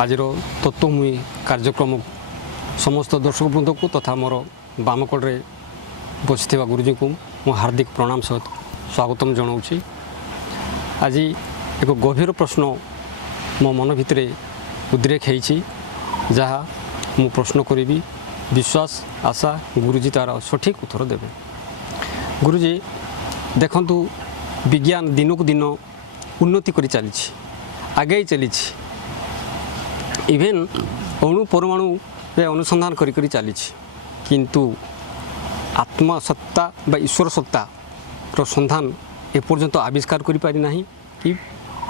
आज तत्वमयी कार्यक्रम समस्त दर्शक बंधु को तथा मोर बामकड़े बसी गुरुजी को मो हार्दिक प्रणाम सहित स्वागतम जनाऊँगी। आज एक गभीर प्रश्न मो मन भितर उद्रेक होती जहाँ मु प्रश्न करी विश्वास आशा गुरुजी तार सठिक उत्तर देवे। गुरुजी देखंतु विज्ञान दिन को दिन उन्नति करी चली आगे चली इवेन अणु परमाणु अनुसंधान करी करी चली किंतु आत्मा सत्ता बा ईश्वर सत्ता रो संधान एपर्यंत आविष्कार करि पारि नाही कि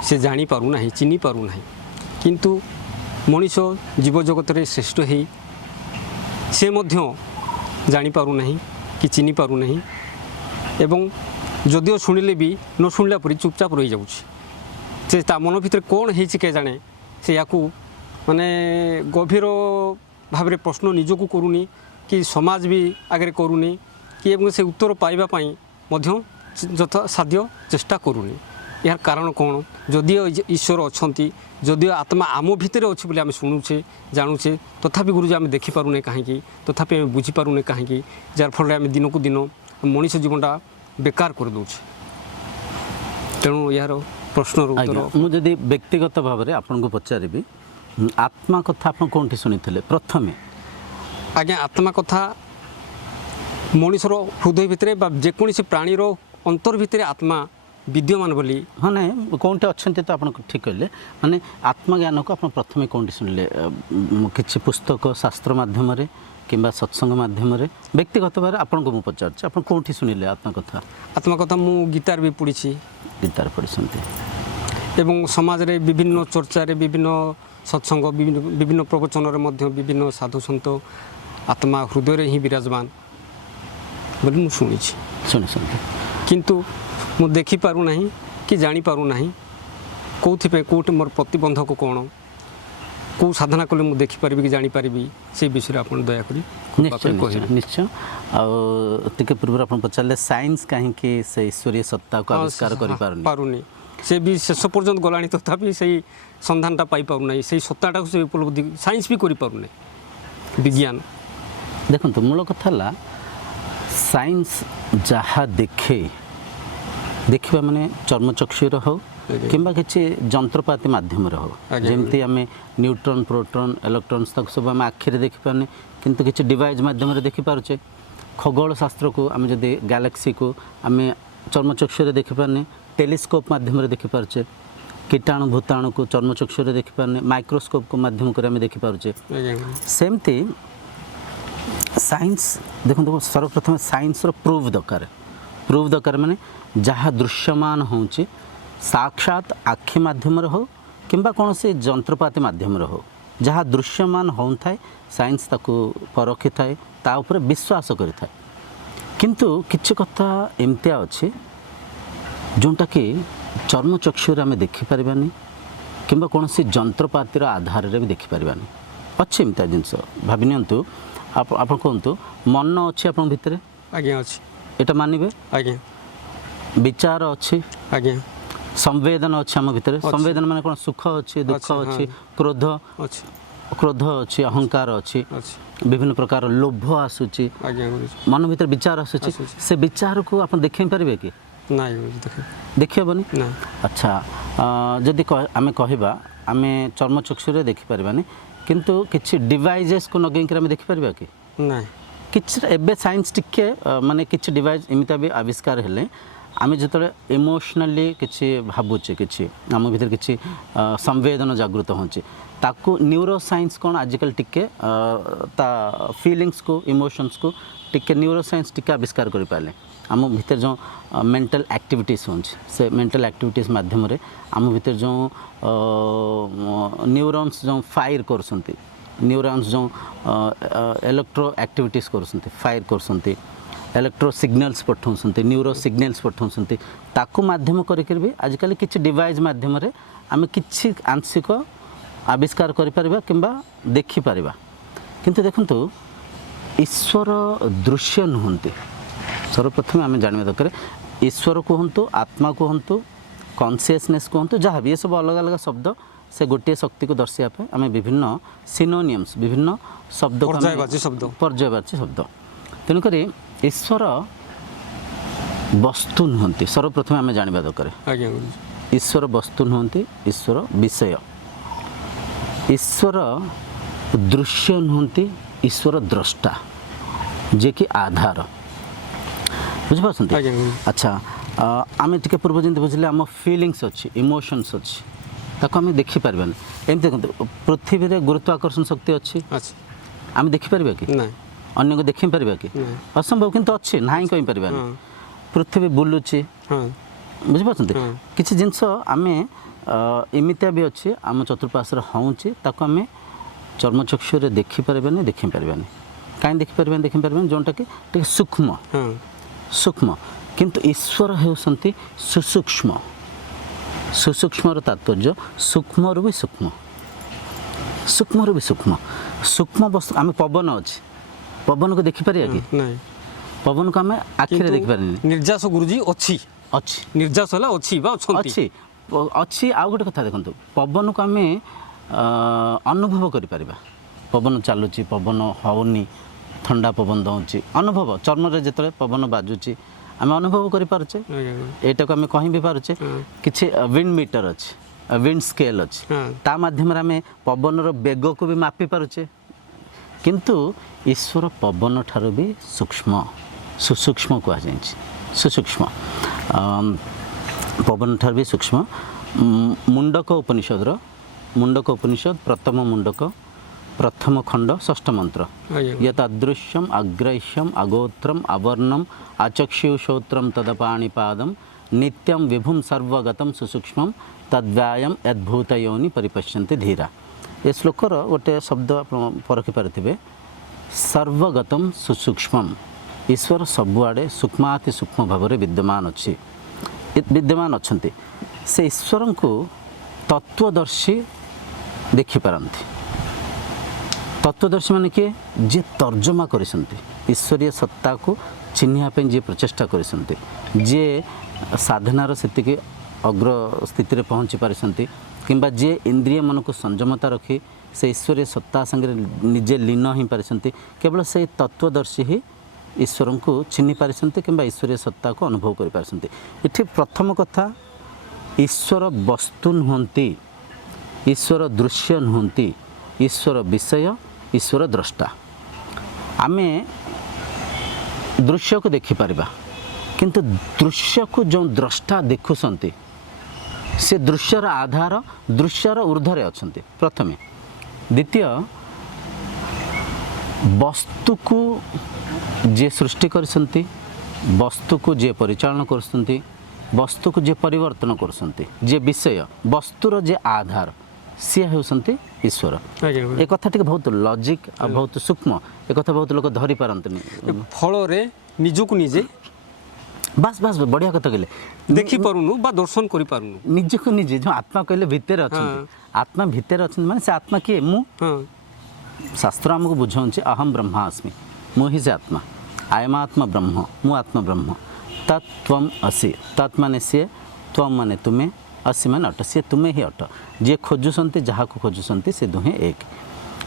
से जानी पारु नाही चिनी पारु नाही किंतु मनीष जीव जगत रे श्रेष्ठ है से मध्य जानी पारु नाही कि चिनी पारु नाही एवं जदिओ शुणिले भी न शुणिला परि चुपचाप रही जाउछि से ता मन भितर कौन है के जाने से या माने गभीर भाव में प्रश्न निजको करूनी कि समाज भी आगे करूनी कि एवं से उत्तर पाइबा पई मध्य यथा साध्य चेष्टा करूनी। यार कारण कौन जदिओ ईश्वर अछंती जदिओ आत्मा आम भितर अच्छी बोली आम शुणुचे जानुचे तथापि गुरुजी आम देखिपारूने कहीं तथापि आम बुझीपारूने कहीं जार फल आम दिन को दिन मनीष जीवनटा बेकार कर दौचे। तेणु यार प्रश्न उत्तर मुझे व्यक्तिगत भाव में आपको पचारि आत्मा कथा आप कौन शुणी प्रथमे आज्ञा आत्मा कथा मनीषर हृदय भितर जेकोसी प्राणीर अंतर भितर आत्मा विद्यमान बोली हाँ ना कौन अच्छा तो आप ठीक कहले माने आत्मज्ञान को आप प्रथमे कौन शुणिले कि पुस्तक शास्त्र मध्यम किंबा सत्संग मध्यम व्यक्तिगत भाव आपको मुझे पचार आप कौन शुणिले आत्मा कथा मु गीतार भी पढ़ी गीतार पढ़ी एवं समाज रे विभिन्न चर्चा रे विभिन्न सत्संग विभिन्न प्रवचन रे विभिन्न साधु सन्त आत्मा हृदय रे ही विराजमान बोली मुझे शुणी किंतु मु देखि पारु नहीं कि जानी पारु नहीं कौन कौटे मोर प्रतिबंधक कौन कौ साधना कले मुझे देखिपारि कि जानीपारि से विषय आप दयाकोरी निश्चय आगे पूर्व आप पचारे साइंस कहीं से ईश्वरीय सत्ता को आविष्कार करें से भी शेष पर्यंत गलानी तथापि से संधानटा पाई पारना से सत्ताटा से उपलब्धि साइंस भी करि पारुने विज्ञान देखो मूल कथा साइंस जहाँ देखा माने चर्मचक्षुर हो किंबा किसी जंत्रपाति मध्यम हो जमती आम न्यूट्रॉन प्रोटॉन इलेक्ट्रॉन्स तक सब आम आखिरे देखिपारे किंतु किसी डिवाइस मध्यम देखिपारे खगोल शास्त्र को आम जदि गैलेक्सी को आम चर्मचक्षुर देखिपारे टेलीस्कोप मध्यम देखिपारे कीटाणु भूताणु को चर्मचक्षुर देखिपारे माइक्रोस्कोप को माध्यम कर देखिपारे सेमती साइंस देखो सर्वप्रथम साइंस प्रूफ दरकार माने जहाँ दृश्यमान हो साक्षात आखि मध्यम हो किंबा कौन से जंत्रपाति मध्यम हो जहाँ दृश्यमान हो थाए साइंस ताकू परखी थाए ता ऊपर विश्वास करि थाए किंतु किछि कथा एमतिया अच्छे जोटा कि चर्मचक्षुर आम देखिपारानी किंबा कौन से जंत्रपातिर आधार भी देखिपारानी अच्छे एमतिया जिनस भावी नियंतु आप कहतु मन अच्छे आप भितर आज्ञा अच्छी एटा मानिबे आज्ञा विचार अच्छी आज्ञा संवेदन अच्छे आम भितर संवेदन माने कौन सुख अच्छे दुख अच्छे क्रोध अच्छे अहंकार अच्छे विभिन्न प्रकार लोभ आसूची मन भीतर विचार आसूची से विचार को आप देख पारे कि देखिबनी अच्छा जदि आम कहवा आम चर्मचक्षुरे देखिपारानी किंतु किसी डिवाइसेस को नगेक देखिपार कि किसी एबे साइंस टिके माने किसी डिवाइस एमती भी आविष्कार हेले आम जो इमोशनली किसी भावुचे कि आम भीतर किसी संवेदन जागृत होचे ताकू न्यूरो साइंस कौन आजिकल टिके ता फीलिंग्स को इमोशंस को टिके न्यूरो साइंस टिके आविष्कार कर पारे आम भीतर जो मेंटल एक्टिविटीज हो से मेंटल एक्टिविटीज माध्यम आम भीतर जो न्यूरॉन्स जो फायर करसंती न्यूरॉन्स जो इलेक्ट्रो एक्टिविटीज करसंती फायर करसंती इलेक्ट्रो सिग्नल्स पठाउसंती न्यूरो सिग्नल्स पठाउसंती ताकू माध्यम करके भी आजिकल किसी डिवाइस माध्यम आम किछि आंशिक आविष्कार करिपारिबा किंबा देखि पारिबा किंतु देखंतु ईश्वर दृश्य नुहंती सर्वप्रथम आम जानवा दरकार ईश्वर कहतु आत्मा कहतु कॉन्शियसनेस कहतु जहाँ भी ये सब अलग अलग शब्द से गोटे शक्ति को दर्शाइबा आम विभिन्न सिनोनियम्स विभिन्न शब्द पर्यायवाची शब्द तेणुक ईश्वर वस्तु नुहति सर्वप्रथम आम जानवा दरकार ईश्वर वस्तु नुहति ईश्वर विषय ईश्वर दृश्य नुहति ईश्वर द्रष्टा जे कि आधार बुझिपारछन्ति अच्छा आम टे पूर्व जमी बुझे आम फिलिंग्स अच्छी इमोशंस अच्छी ताको आम देखिपार एमती देखो पृथ्वी में गुरुत्वाकर्षण शक्ति अच्छी आम देखिपार कि अन्य को देखिपार कि असंभव किंतु अच्छी ना कहीपर पृथ्वी बुलुची बुझिपारछन्ति किछि जिंस आम एमितिया भी अच्छी आम चतुर्पार्श्व हौची ताको आम चर्मचक्षुरे देखिपारे देखिपारे कहीं देखिपारे जोटा कि सूक्ष्म सूक्ष्म किंतु ईश्वर होती सुसूक्ष्म सुसूक्ष्म तात्पर्य सूक्ष्म भी सूक्ष्म सूक्ष्म भी सूक्ष्म सूक्ष्म वस्तु आम पवन अच्छे पवन को देखिपारे कि पवन को आम आखिरे देखिपारे निर्जास गुरुजी अच्छी अच्छी निर्जास अच्छी अच्छी आउ गोटे कथा देखो पवन को आम अनुभव करें पवन चलुची पवन होनी ठंडा पवन दौची अनुभव चर्म जो पवन बाजुची आम अनुभव करें एटा को आम कहीं भी पारे कि विंड मीटर अच्छे विंड स्केल अच्छे ता माध्यम आम पवन वेग को भी मापी पारे किंतु ईश्वर पवन ठार भी सूक्ष्म सुसूक्ष्म कहुई सुसूक्ष्म पवन ठार भी सूक्ष्म मुंडक उपनिषद प्रथम मुंडक प्रथम खंड षष्ठ मंत्र यत अदृश्यम अग्रह्यम अगोत्रम अवर्णम आचक्षुश्रोत्रम तदपाणिपादम नित्यम विभुम सर्वगतम सुसूक्ष्म तद्व्यायम यद्भूत योनि परिपश्यन्ति धीरा ये श्लोकर गोटे शब्द परखि पारे सर्वगतम सुसूक्ष्म ईश्वर सबुआड़े सूक्ष्माति सूक्ष्म भाव में विद्यमान अच्छा से ईश्वर को तत्वदर्शी देखिपारती तत्वदर्शी माने किए जे तर्जमा करिसंती ईश्वरीय सत्ता को चिन्हियापे जे प्रचेष्टा करिसंती जे साधनार सेतिके अग्र स्थिति रे पहुँची पारिसंती किंबा जे इंद्रिय मन को संयमता रखी से ईश्वरीय सत्ता संगे निजे लीन ही पारिसंती केवल से तत्वदर्शी ही ईश्वर को चिन्हि पारिसंती किंबा ईश्वरीय सत्ता को अनुभव करि पारिसंती। इठी प्रथम कथा ईश्वर वस्तु नुहंती ईश्वर दृश्य नुहंती ईश्वर विषय ईश्वर द्रष्टा आमे दृश्य को देखिपर किंतु दृश्य को जो द्रष्टा देखुंट से दृश्यर आधार दृश्यर ऊर्ध्वे अच्छा प्रथमे द्वितीय वस्तु को जे सृष्टि करसंती वस्तु को जे परिचालन करसंती वस्तु को जे परिवर्तन करसंती जे विषय वस्तुर जे आधार सी होती ईश्वर ए कथा टे बहुत लॉजिक आ बहुत सूक्ष्म ए कथा बहुत लोग धरी पारंतनी फल रे निजको निजे बस बस बढ़िया कथा कहले देखि पारुनु बा दर्शन करि पारुनु निजको निजे जो आत्मा कहले भीतर अछंती आत्मा भीतर अछंती माने से आत्मा के मु शास्त्र हमको बुझाउछि अहम ब्रह्मास्मि मु ही से आत्मा आयम आत्मा ब्रह्म मु आत्मा ब्रह्म तत्त्वम असि तत् माने से त्वम माने तुमे असी माने अट सी तुम्हें ही अट जे खोजुंट जहाँ को खोजुंट से दुहे एक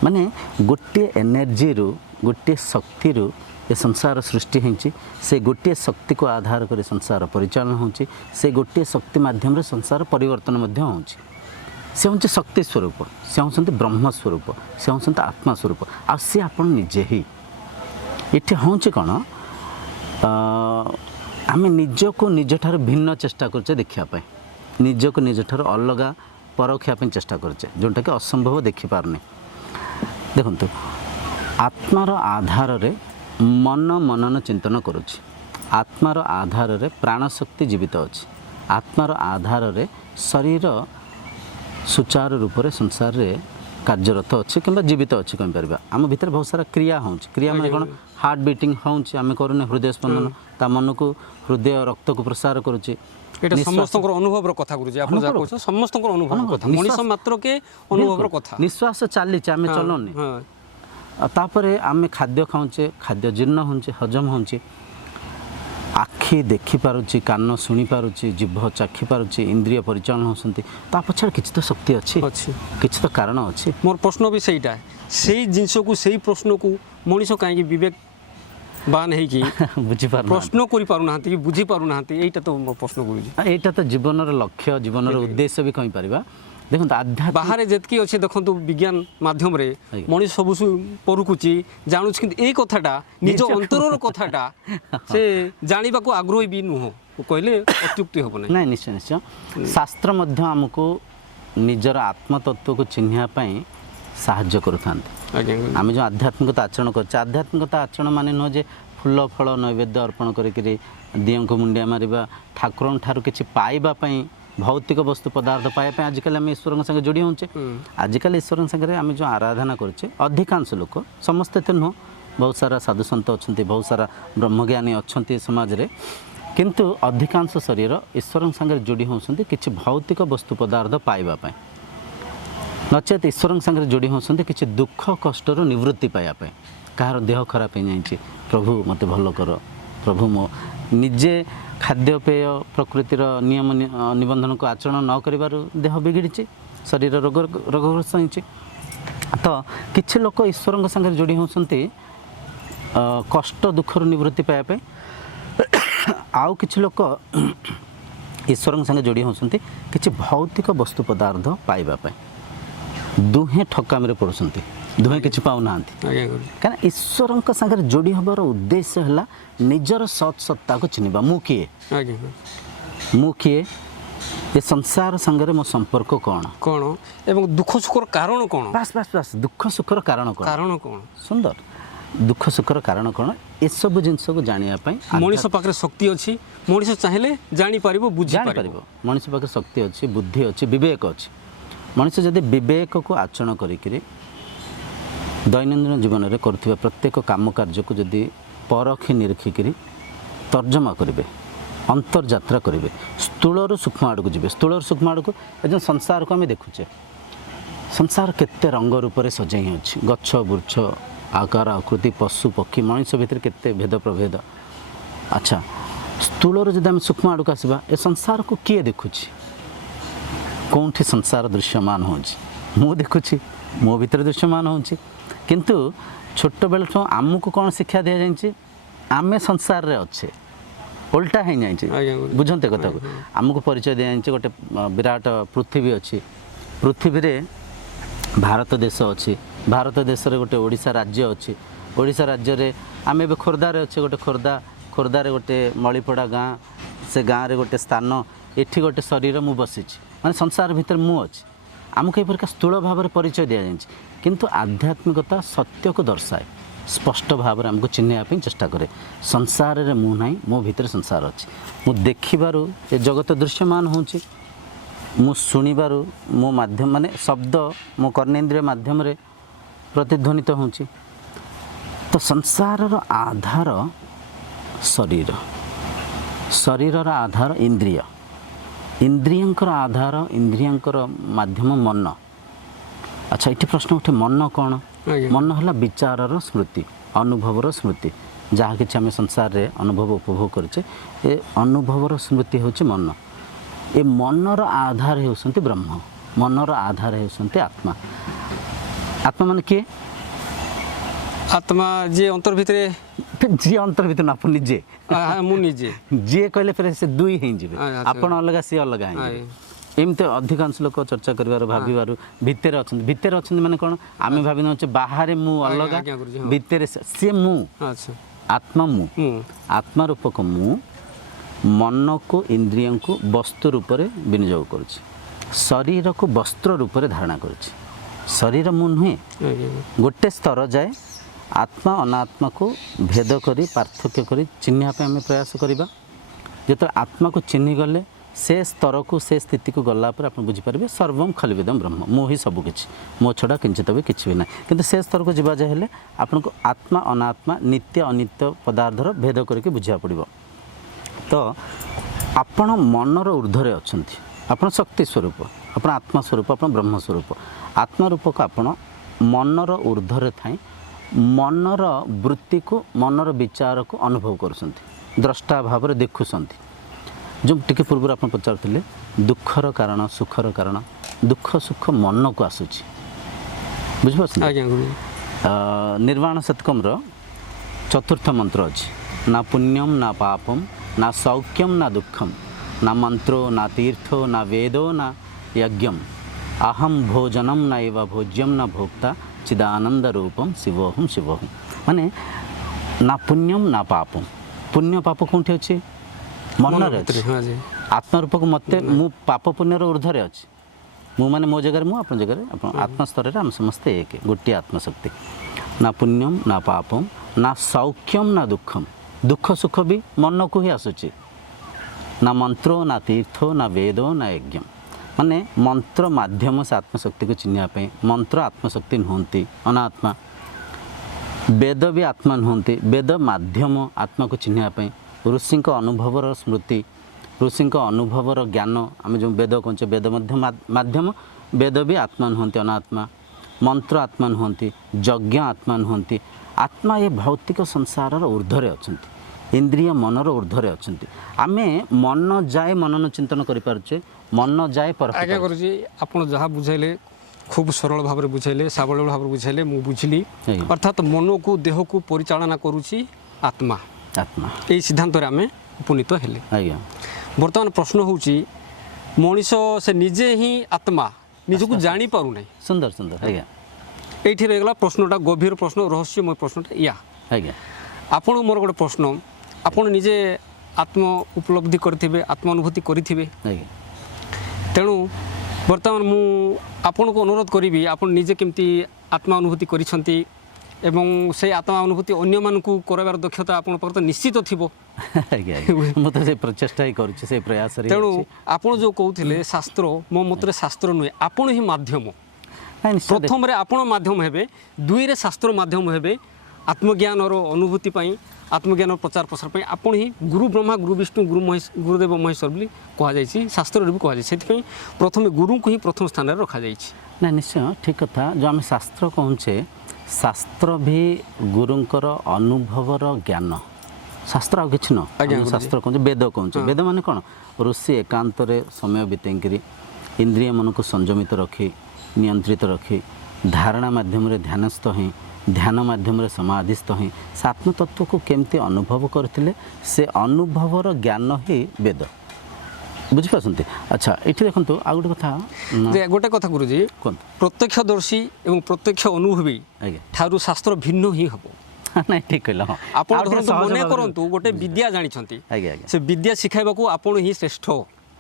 माने गोटे एनर्जी रु गोटे शक्ति रु ये संसार सृष्टि होती से गोटे शक्ति को आधार कर संसार परिचालन होची से गोटे शक्ति माध्यम संसार परिवर्तन होची से हूँ शक्ति स्वरूप से हूँ ब्रह्म स्वरूप से हूँ आत्मा स्वरूप आ सी आपण निजे ही ये हूँ कौन आम निज को निज ठार भिन्न चेष्टा करचे देखापी निज को निज ठार अलग परखापी चेष्टा करचे जोटा कि असंभव देखिपारनी देखु आत्मार आधार रे मन मनन चिंतन करुच्ची आत्मार आधार रे प्राणशक्ति जीवित अच्छी आत्मार आधार रे शरीर सुचारू रूप से संसार रे कार्यरत अच्छे कि जीवित अच्छे कहीपर आम भीतर बहुत सारा क्रिया हो क्रिया मैं कौन हार्ट बीटिंग होमें करूने हृदय स्पंदन ता मन को हृदय रक्त को प्रसार करुच्ची समस्त अनुभव कथा गुरुजी समस्त अनुभव कथा मनीष मात्र के अनुभव कथा निश्वास चली आम चलने तापर आम खाद्य खाऊचे खाद्य जीर्ण होचे हजम होचे आखि देखिपारुची कान शुणिपारुची जीभ चाखिपारुची इंद्रिय परिचालन होती ता पछाड़ किसी तो शक्ति अच्छी किसी तो कारण अच्छी। मोर प्रश्न भी सहीटा से जिनस को से प्रश्न को मनीष कहीं विवेक बान है कि बुझीपार प्रश्न करि पारु नाहंती कि बुझी पारु नाहंती एटा तो मो प्रश्न गुरुजी एटा तो जीवन लक्ष्य जीवन उद्देश्य भी कहि परिबा। देखो आध्यात्मिक बाहर जेतकी अच्छे देखो विज्ञान माध्यम रे मनीष सब परुकुची जानुछ कि ए कथाटा निज अंतरर कथाटा से जानिबा को आग्रही भी नुह कहले अत्युक्ति हो नै। नहीं निश्चय निश्चय शास्त्र मध्य हमको निजर आत्मतत्व को चिन्हिया पई साहाय्य करूथांते। आम जो आध्यात्मिकता आचरण कर आध्यात्मिकता आचरण माने न जे फूल फल नैवेद्य अर्पण करिकरी दियों को मुंडिया मारिबा ठाकुरन ठारू किछि पाइबा पई भौतिक वस्तु पदार्थ पाइबा पई आजिकल आम ईश्वर संगे जोड़ी होचे। आजिकल ईश्वर संगे आम जो आराधना करछे अधिकांश लोक समस्ते तो नुह बहुत सारा साधु सन्त अच्छा बहुत सारा ब्रह्मज्ञानी अच्छा समाज रे किंतु अधिकांश शरीर ईश्वर संगे जोड़ी होती किछि भौतिक वस्तु पदार्थ पाइबा पई नचेत ईश्वर संगे जोड़ी होती किसी दुख कष्टर निवृत्ति पाइबा कहार देह खराब हो जाए प्रभु मत भल कर प्रभु मो निजे खाद्यपेय प्रकृतिर नियम निबंधन को आचरण न कर देह बिगड़ी शरीर रोगग्रस्त होती तो किछि लोक ईश्वर संगे जोड़ी होती कष्ट दुखर निवृत्ति पाइबा आउ किछि लोक ईश्वर संगे जोड़ी होती किछि भौतिक वस्तु पदार्थ पाइबा दुहें ठकाम पड़ुंट दुहें किसी पाऊना कहीं ईश्वर सागर जोड़ी हबार उद्देश्य है निजर सत सत्ता को चिन्हवा मु किए ये संसार संगे मो संपर्क कौन कौन एवं दुख सुखर कारण कौन बास बास बास दुख सुखर कारण कौन सुंदर दुख सुखर कारण कौन ये सब जिनस को जानापी मनीष पाखे शक्ति अच्छी मनीष चाहिए जापर बुझी पार मनीष पाखे शक्ति अच्छी बुद्धि अच्छी विवेक अच्छी मनीष जदि विवेक को आचरण करी दैनंदिन जीवन में कर प्रत्येक काम कार्य को जदि परखी निरीक्षिक तर्जमा करेंगे अंतर्यात्रा करेंगे स्थूल सूक्ष्म आड़ को जी स्थूल सूक्ष्म आड़ को जो संसार को आम देखुचे संसार केते रंग रूप से सजाई अच्छी गछ वृक्ष आकार आकृति पशु पक्षी मनीष भितर केते भेद प्रभेद। अच्छा स्थूल जब आम सूक्ष्म आड़ को आसवा ए संसार को किए देखुची कौटी संसार दृश्यमान हो देखुची मो भीतर दृश्यमान हो किंतु छोट बेल आमको कौन शिक्षा दि जाए आमे संसार रे अच्छे उल्टा हो जाए बुझते कथा को आमको परिचय दि जाए गोटे विराट पृथ्वी अच्छी पृथ्वी रे भारत देश अच्छी भारत देश रे गोटे ओडिशा राज्य अच्छी ओडिशा राज्य रे आम ए खोर्धार अच्छे गोटे खोर्धार गोटे मलीपड़ा गाँ से गाँव रे गोटे स्थान एठी गोटे शरीर मु बसी माने संसार भीतर मु अच्छी आमको ये प्रकार स्थूल भाव में परिचय दि जाए किंतु आध्यात्मिकता सत्य को दर्शाए स्पष्ट भाव में आमको चिन्हवाई चेष्टा करे संसार रे मु ना मो भीतर संसार अच्छी मु देखिबारु ये जगत दृश्यमान होची मु शुणिबारु मो माध्यम माने शब्द मो कर्णेन्द्रिय माध्यम रे प्रतिध्वनित होची तो संसार आधार शरीर शरीर आधार इंद्रिय इंद्रियंकर आधार इंद्रियंकर माध्यम मन। अच्छा ये प्रश्न उठे मन कौन मन है विचार स्मृति अनुभवर स्मृति जहाँ कि आम संसार रे अनुभव उपभोग करे ये अनुभवर स्मृति हूँ मन ए मनर आधार होती ब्रह्म मनर आधार होती आत्मा आत्मा मान किए आत्मा जी अंतर भितर जी अंतर भितर आप निजे मुझे जी कहले फिर से दुई हो आपन अलग सी अलग एमती अधिकांश लोक चर्चा कर भाव भितर अच्छा माने कौन आम भावी बाहर मु अलग भितर सी मु आत्मा मु आत्मा रूपक मु मन को इंद्रिय को वस्तु रूप से विनियोग कर शरीर को वस्त्र रूप से धारणा कर शरीर मु नुहे गोटे स्तर जाए आत्मा अनात्मा को भेद करी पार्थक्य करी चिन्हवाई आम प्रयास करवा जो आत्मा को चिन्ही गले से स्तर को से स्थिति को गलापर आप बुझीपारे सर्वम खलिविदम ब्रह्म मो ही सबकि मो छड़ा किंचित भी किसी भी ना कि से स्तर को जीवा जाए आपन को आत्मा अनात्मा नित्य अनित्य पदार्थर भेद करके बुझा पड़ो तो आपण मनर ऊर्ध्वे अच्छा आप शक्ति स्वरूप आप आत्मा स्वरूप आप ब्रह्म स्वरूप आत्मा रूपक आपण मनर ऊर्ध्वे थाई मनर वृत्ति को मनर विचार को अनुभव कर द्रष्टा भाव में देखुंट जो टिके पूर्व आप पचारे दुखर कारण सुखर कारण दुख सुख मन को आसूँ बुझिपार आज्ञा गुरुजी निर्वाण शतकम चतुर्थ मंत्र अच्छी ना पुण्यम ना पापम ना सौख्यम ना दुखम ना मंत्रो ना तीर्थो ना वेदो ना यज्ञम अहम भोजनम ना एव भोज्यम ना भोक्ता चिदानंद रूपम शिवोहम शिवोहम माने ना पुण्यम ना पापम पुण्य पाप कौन अच्छी मन आत्मरूप को मत मु पाप पुण्यर ऊर्धरे अच्छी मु माने मो जगह मु अपन जगह आत्मस्तर आम समस्ते एक गोटे आत्मशक्ति ना पुण्यम ना पापम ना सौख्यम ना दुखम दुख सुख भी मन को ही आसूची ना मंत्रो ना तीर्थो ना वेदो ना यज्ञ माने मंत्र माध्यम से आत्मशक्ति को चिन्हवाई मंत्र आत्मशक्ति नुहति अनात्मा वेद भी आत्मा नुहति वेद माध्यम आत्मा को चिन्हवाई ऋषि अनुभवर स्मृति ऋषि अनुभवर ज्ञान आम जो वेद कहे वेद माध्यम वेद भी आत्मा नुहति अनात्मा मंत्र आत्मा नुहति यज्ञ आत्मा नुहति आत्मा ये भौतिक संसार ऊर्धरे अच्छा इंद्रिय मनर ऊर्धरे अच्छा आम मन जाए मनन चिंतन करें मन जाए आज्ञा गुरुजी आप जहाँ बुझाइले खूब सरल भाव में बुझाइले सावल भाव में बुझाइले मु बुझिली अर्थात मन को देह को परिचालना करुची आत्मा आत्मा यही सिद्धांत आम उपनीत हेले आज्ञा बर्तमान प्रश्न होची मनीष से निजे ही आत्मा निजको जानी पारु नहीं सुंदर सुंदर आज्ञा ये रहीगला प्रश्नटा गभीर प्रश्न रहस्यमय प्रश्नटा या आज्ञा आपण मोर गोटे प्रश्न आपण निजे आत्म उपलब्धि करेंगे आत्म अनुभूति करेंगे तेणु बर्तमान मु आपण को अनुरोध करी आपण निजे केमती आत्मा अनुभूति करिसंती एवं से आत्मा अनुभूति अन्य मानकु करबार दक्षता आपण पर तो निश्चित थिबो मु तो से प्रचेष्टा ही करूछी से प्रयास रे तेणु आपण जो कहउथिले शास्त्र मो मतरे शास्त्र नुहे आपण ही माध्यम प्रथम रे आपण माध्यम हेबे दुई रे शास्त्र माध्यम हेबे आत्मज्ञान और अनुभूति पाई आत्मज्ञान प्रचार प्रसार पाई आपण ही गुरु ब्रह्मा गुरु विष्णु गुरु महेश गुरुदेव महेश्वर बोली कहा जाइछि शास्त्र रे भी कहा जाइछि सेति प्रथम गुरु को ही प्रथम स्थान रे रखा जाइछि ना निश्चय ठीक कथा जो आम शास्त्र कहूचे शास्त्र भी गुरुंकर अनुभवर ज्ञान शास्त्र आ किछि न शास्त्र कहूचे वेद कहूचे वेद माने कौन ऋषि एकांत समय बितेकरी इंद्रिय मन को संयमित रखी नियंत्रित रखी धारणा माध्यम ध्यानस्थ ही ध्यान माध्यम समाधिस्थ ही से आत्मतत्व को केमती अनुभव करते से अनुभवर ज्ञान ही वेद बुझिपारती अच्छा ये देखो आ गोटे कथा गोटे कथा गुरुजी प्रत्यक्षदर्शी एवं प्रत्यक्ष अनुभवी ठारू शास्त्र भिन्न ही हम ना ठीक कहला हाँ आपण मन करंतु गोटे विद्या जानिछंती से विद्या सिखाइबा को आपण ही श्रेष्ठ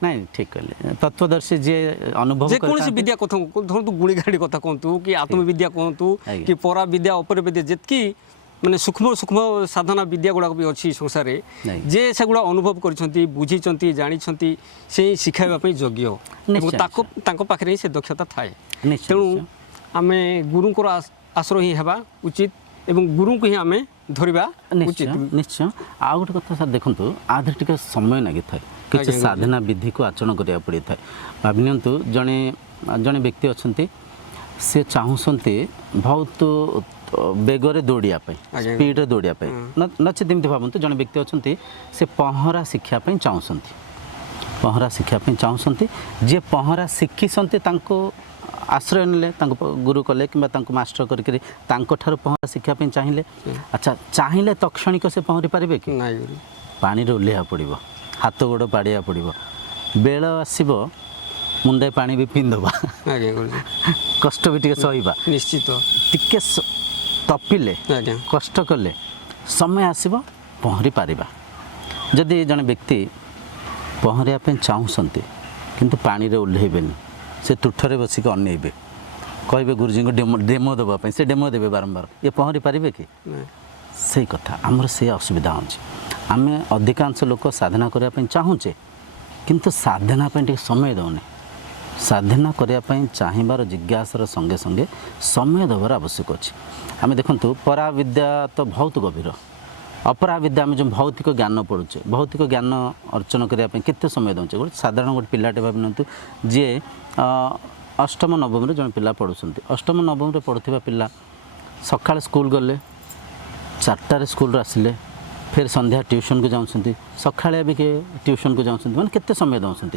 नहीं ठीक कहले तत्वदर्शी जे अनुभव जे कोनसी विद्या कथा धरतु गुणीगाड़ी कथा कहतु कि आत्मविद्या कहतु कि परा विद्या अपर विद्या जेतकी माने सूक्ष्म सूक्ष्म साधना विद्या गुड़ा भी अच्छी संसार जे सेगुड़ा अनुभव करिसंती बुझीचंती जानिछंती से सिखाइबा पई योग्य ताको पाखरे ही से दक्षता थाए तेणु आमे गुरुंकर आश्रय ही हेबा उचित एवं गुरु को ही आमे धरिबा उचित निश्चय आ गोटे कथा सर देखंतु आधे टिके समय लागि थाए किसी साधना विधि को आचरण करिया पड़ी था भावनियंतु जड़े जड़े व्यक्ति अच्छा से चाहूँगी बहुत बेगर दौड़ापी स्पीड दौड़ापी नचे तमती भावतु जड़े व्यक्ति अच्छा से पहरा शिक्षापी चाहूँगी पहरा शिक्षापी चाहूँगी जी पहरा शिखी आश्रय ने गुरु कले कि मास्टर करके पहरा शिक्षापी चाहिए अच्छा चाहिए तक्षणिक से पहरी पारे कि पानी ओह्लैया पड़ो हाथ गोड़ पाड़िया पड़ो बेल आसब मुंडे पानी भी पिंधवा कष्ट भी टे सहवा निश्चित टिके तपिले कष्ट कले समय आसब पहरी पारिबा जदि जड़े व्यक्ति पहरिया चाहूँगी किंतु पानी रे ओह्लैबेनि से तुठरे बसिक अनेबे कहे गुरुजी को डेमो देवाई से डेमो देवे बारंबार ये पहरी पारे कि से कथा आमर से असुविधा होची आम अधिकांश लोक साधना करने चाहूचे किंतु साधना टे समय दौने साधना करने चाहबार जिज्ञासार संगे संगे समय देवार आवश्यक अच्छे आम देखूँ पराविद्या तो बहुत गभीर अपराविद्या आम जो भौतिक ज्ञान पढ़ुचे भौतिक ज्ञान अर्जन करने केते समय दौचे गोटे साधारण गोटे पिलाटे भावि जी अष्टम नवम जन पिला पढ़ुंट अष्टम नवम पढ़ुवा पिला सकाଳେ स्कूल गले 4टार स्कूल आसिले फिर संध्या ट्यूशन को जाऊँच सकाଳେ भी किए ट्यूशन को जाऊँच मैंने केते समय दौरान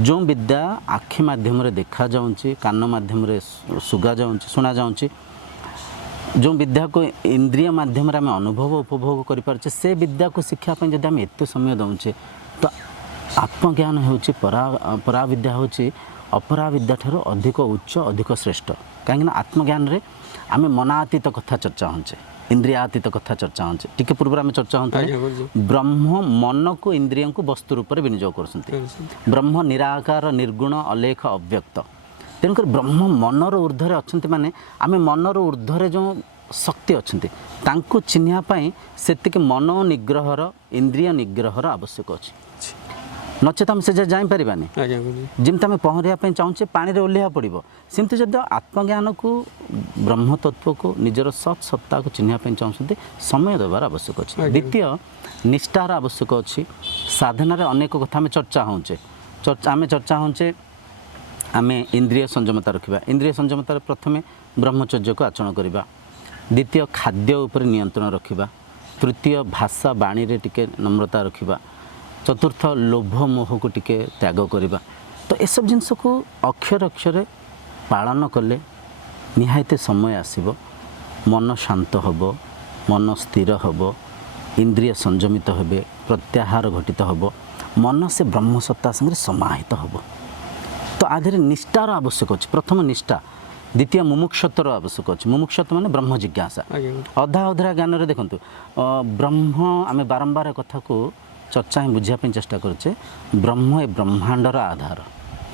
जो विद्या आखि माध्यम देखा जाऊँच कान माध्यम सुगा जाऊँच शुणा जाऊँच जो विद्या को इंद्रिय माध्यम आम अनुभव उपभोग करें से विद्या को शिक्षापी जब आम एत समय दौचे तो आत्मज्ञान हूँ परा विद्या हूँ अपरा विद्या ठार अधिक उच्च अधिक श्रेष्ठ कहीं आत्मज्ञान रे आम मनातीत कथा चर्चा होचे इंद्रियातीत कथा चर्चा होचे टिके पूर्व आम चर्चा होते ब्रह्म मन को इंद्रियों को वस्तु रूप से विनियोग कर ब्रह्म निराकार निर्गुण अलेख अव्यक्त तेणुक ब्रह्म मनर ऊर्ध्वे अच्छा माने आम मनर ऊर्ध्वे जो शक्ति अच्छा चिन्हवाई से मन निग्रहर इंद्रिय निग्रहर आवश्यक अच्छे नचेत आम से जापारानी जमी आम पहरिया चाहूचे पानी में ओह्लैया पड़ो सेमती जब आत्मज्ञान को ब्रह्म तत्व को निजर सत् सत्ता को चिन्हवाई चाहते समय देवार आवश्यक अच्छे द्वितीय निष्ठार आवश्यक अच्छी साधनार अनेक कथा आम चर्चा होचे आम चर्चा होचे आम इंद्रिय संयमता रखा इंद्रिय संयमतार प्रथमे ब्रह्मचर्य को आचरण करवा द्वितीय खाद्य उपर नियंत्रण रखा तृतीय भाषा बाणी रे टिके नम्रता रखा चतुर्थ लोभ मोह को टिके त्याग करवा तो ये सब जिनस को अक्षर अक्षर पालन कले निहायते समय आसब मन शांत हब मन स्थिर हब इंद्रिय संयमित हेबे प्रत्याहार घटित हब मन से ब्रह्मसत्ता संगे समाहित हब तो आधे निष्ठार आवश्यक अच्छे प्रथम निष्ठा द्वितीय मुमुक्षत्वर आवश्यक अच्छे मुमुक्षत्व माने ब्रह्म जिज्ञासा अधा अधरा ज्ञान रे देखंतु ब्रह्म आम बारंबार कथा को चर्चा ही बुझापी चेष्टा करुचे ब्रह्म ए ब्रह्मांडर आधार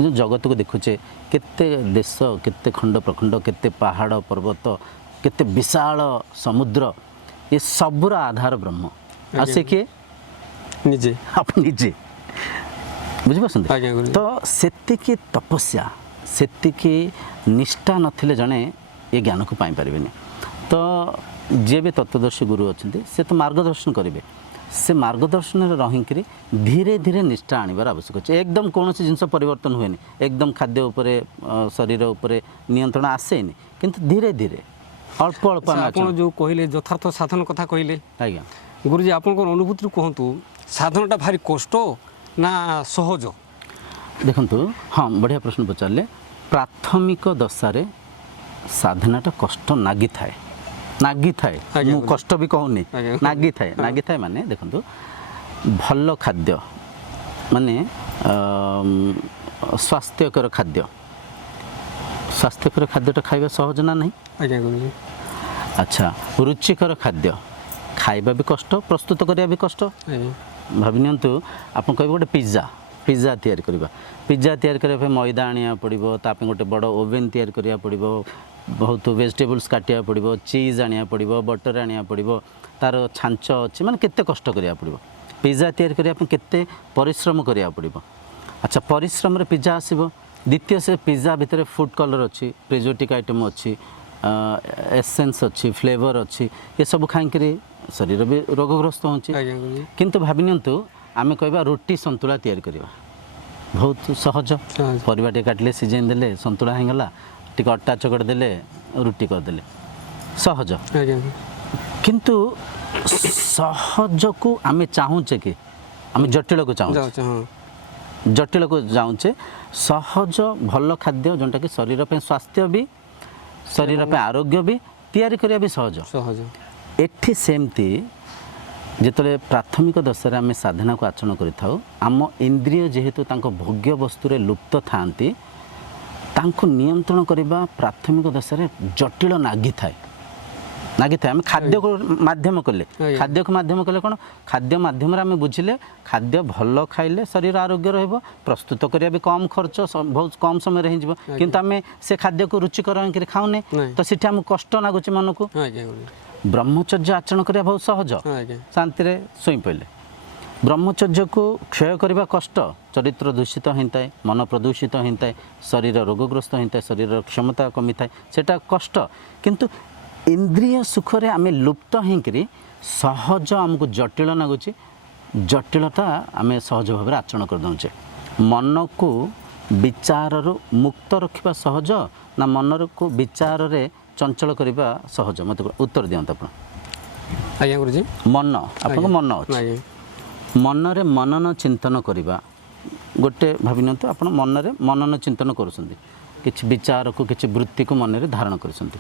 जो जगत को देखुचे केते देश केते खंड प्रखंड केते पहाड़ पर्वत केते विशाल समुद्र ये सबुर आधार ब्रह्म आ से किए निजे आप निजे बुझिपारछन्ति तो सेतिकी तपस्या सेतिकी निष्ठा नथिले जणे ये ज्ञान को पाई परिबेनी तो जे भी तत्वदर्शी गुरु अच्छे से तो मार्गदर्शन करेंगे से मार्गदर्शन रहीकि धीरे धीरे निष्ठा आनबार आवश्यक अच्छे एकदम कौन सी जिनस परिवर्तन हुए एकदम खाद्य उपरे शरीर उपरे नियंत्रण आसेनी किंतु धीरे धीरे अल्प अल्प आप जो कहले यथार्थ साधन कथा कहले आज्ञा गुरुजी आप अनुभूति कहतु साधनटा भारी कष्ट ना सहज देखंतु हाँ बढ़िया प्रश्न पचारे प्राथमिक दशारे साधनाटा कष्ट नागी थाए मु कष्ट भी कहूनी नागी थाए माने देखंतु भल खाद्य माने स्वास्थ्यकर खाद्यटा खाइबा सहज ना नहीं अच्छा रुचिकर खाद्य खाइबा भी कष्ट प्रस्तुत करिया भी कष्ट भाविनियंतु आप कह गोटे पिज्जा तैयारी करवा पिज्जा तैयारी करने मैदा आनिया पड़ो ताप गोटे बड़ ओवेन तैयारी करिया पड़ो बहुत वेजिटेबल्स काटिया पड़ो चीज आनिया पड़ो बटर आनिया पड़ो तार छांच अच्छे माने केते कष्ट करिया पड़ो पिज्जा तैयारी करने केते परिश्रम करिया पड़ो अच्छा परिश्रम रे पिज्जा आसीबो द्वितीय से पिज्जा भितर फूड कलर अच्छी प्रिजर्वेटिव आइटम अच्छी एसेंस अच्छी फ्लेवर अच्छी ये सब खाई शरीर भी रोगग्रस्त होची किंतु भाविनियंतु आमे कहबा रोटी संतुला तैयारी करवा बहुत सहज परिवा टे काटले सीजेन देले संतुला हेगला टिके अट्टा चकड़ देले रुटी करदेले सहज किंतु सहज को आमे चाहूचे कि आमे जटिल को चाहूचे जटिल को जाऊचे सहज भल खाद्य जोटा कि शरीर पे स्वास्थ्य भी शरीर पे आरोग्य भी तैयारी करिया भी सहज एठी सेमती जिते प्राथमिक दशारे आम साधना को आचरण करें आम इंद्रिय जेहेतु भोग्य वस्तुरे लुप्त था नियंत्रण करने प्राथमिक दशारे जटिल नागी थाए आम खाद्य को माध्यम कले खाद्य को माध्यम कले कौन खाद्य माध्यम आम बुझिले खाद्य भल खाइले शरीर आरोग्य रहिबो प्रस्तुत करिया भी कम खर्च बहुत कम समय रही जीवो किंतु आम से खाद्य को रुचिकर खाऊने तो सीठी आम कष्ट लागुचे मन को ब्रह्मचर्य आचरण करिया बहुत सहज शांति रे सोई पड़े ब्रह्मचर्य को क्षय करने कष्ट चरित्र दूषित होता है मन प्रदूषित होता है शरीर रोगग्रस्त होता है शरीर क्षमता कमी थाए सेटा कष्ट किंतु इंद्रिय सुख रे आमे लुप्त होकर सहज आमको जटिल लगुच जटिलता आम सहज भाव आचरण कर दौचे मन को विचार मुक्त रखा सहज ना मन को विचार रे चंचल करने सहज मत उत्तर दियंत आप ଆଜ୍ଞା ଗୁରୁଜୀ ମନ ଆପଣଙ୍କ ମନ ଅଛି ଆଜ୍ଞା ମନରେ ମନନ ଚିନ୍ତନ କରିବା ଗୋଟେ ଭାବି ନିଅନ୍ତୁ ଆପଣ ମନରେ ମନନ ଚିନ୍ତନ କରୁଛନ୍ତି କିଛି ବିଚାରକୁ କିଛି ବୃତ୍ତିକୁ ମନରେ ଧାରଣ କରିଛନ୍ତି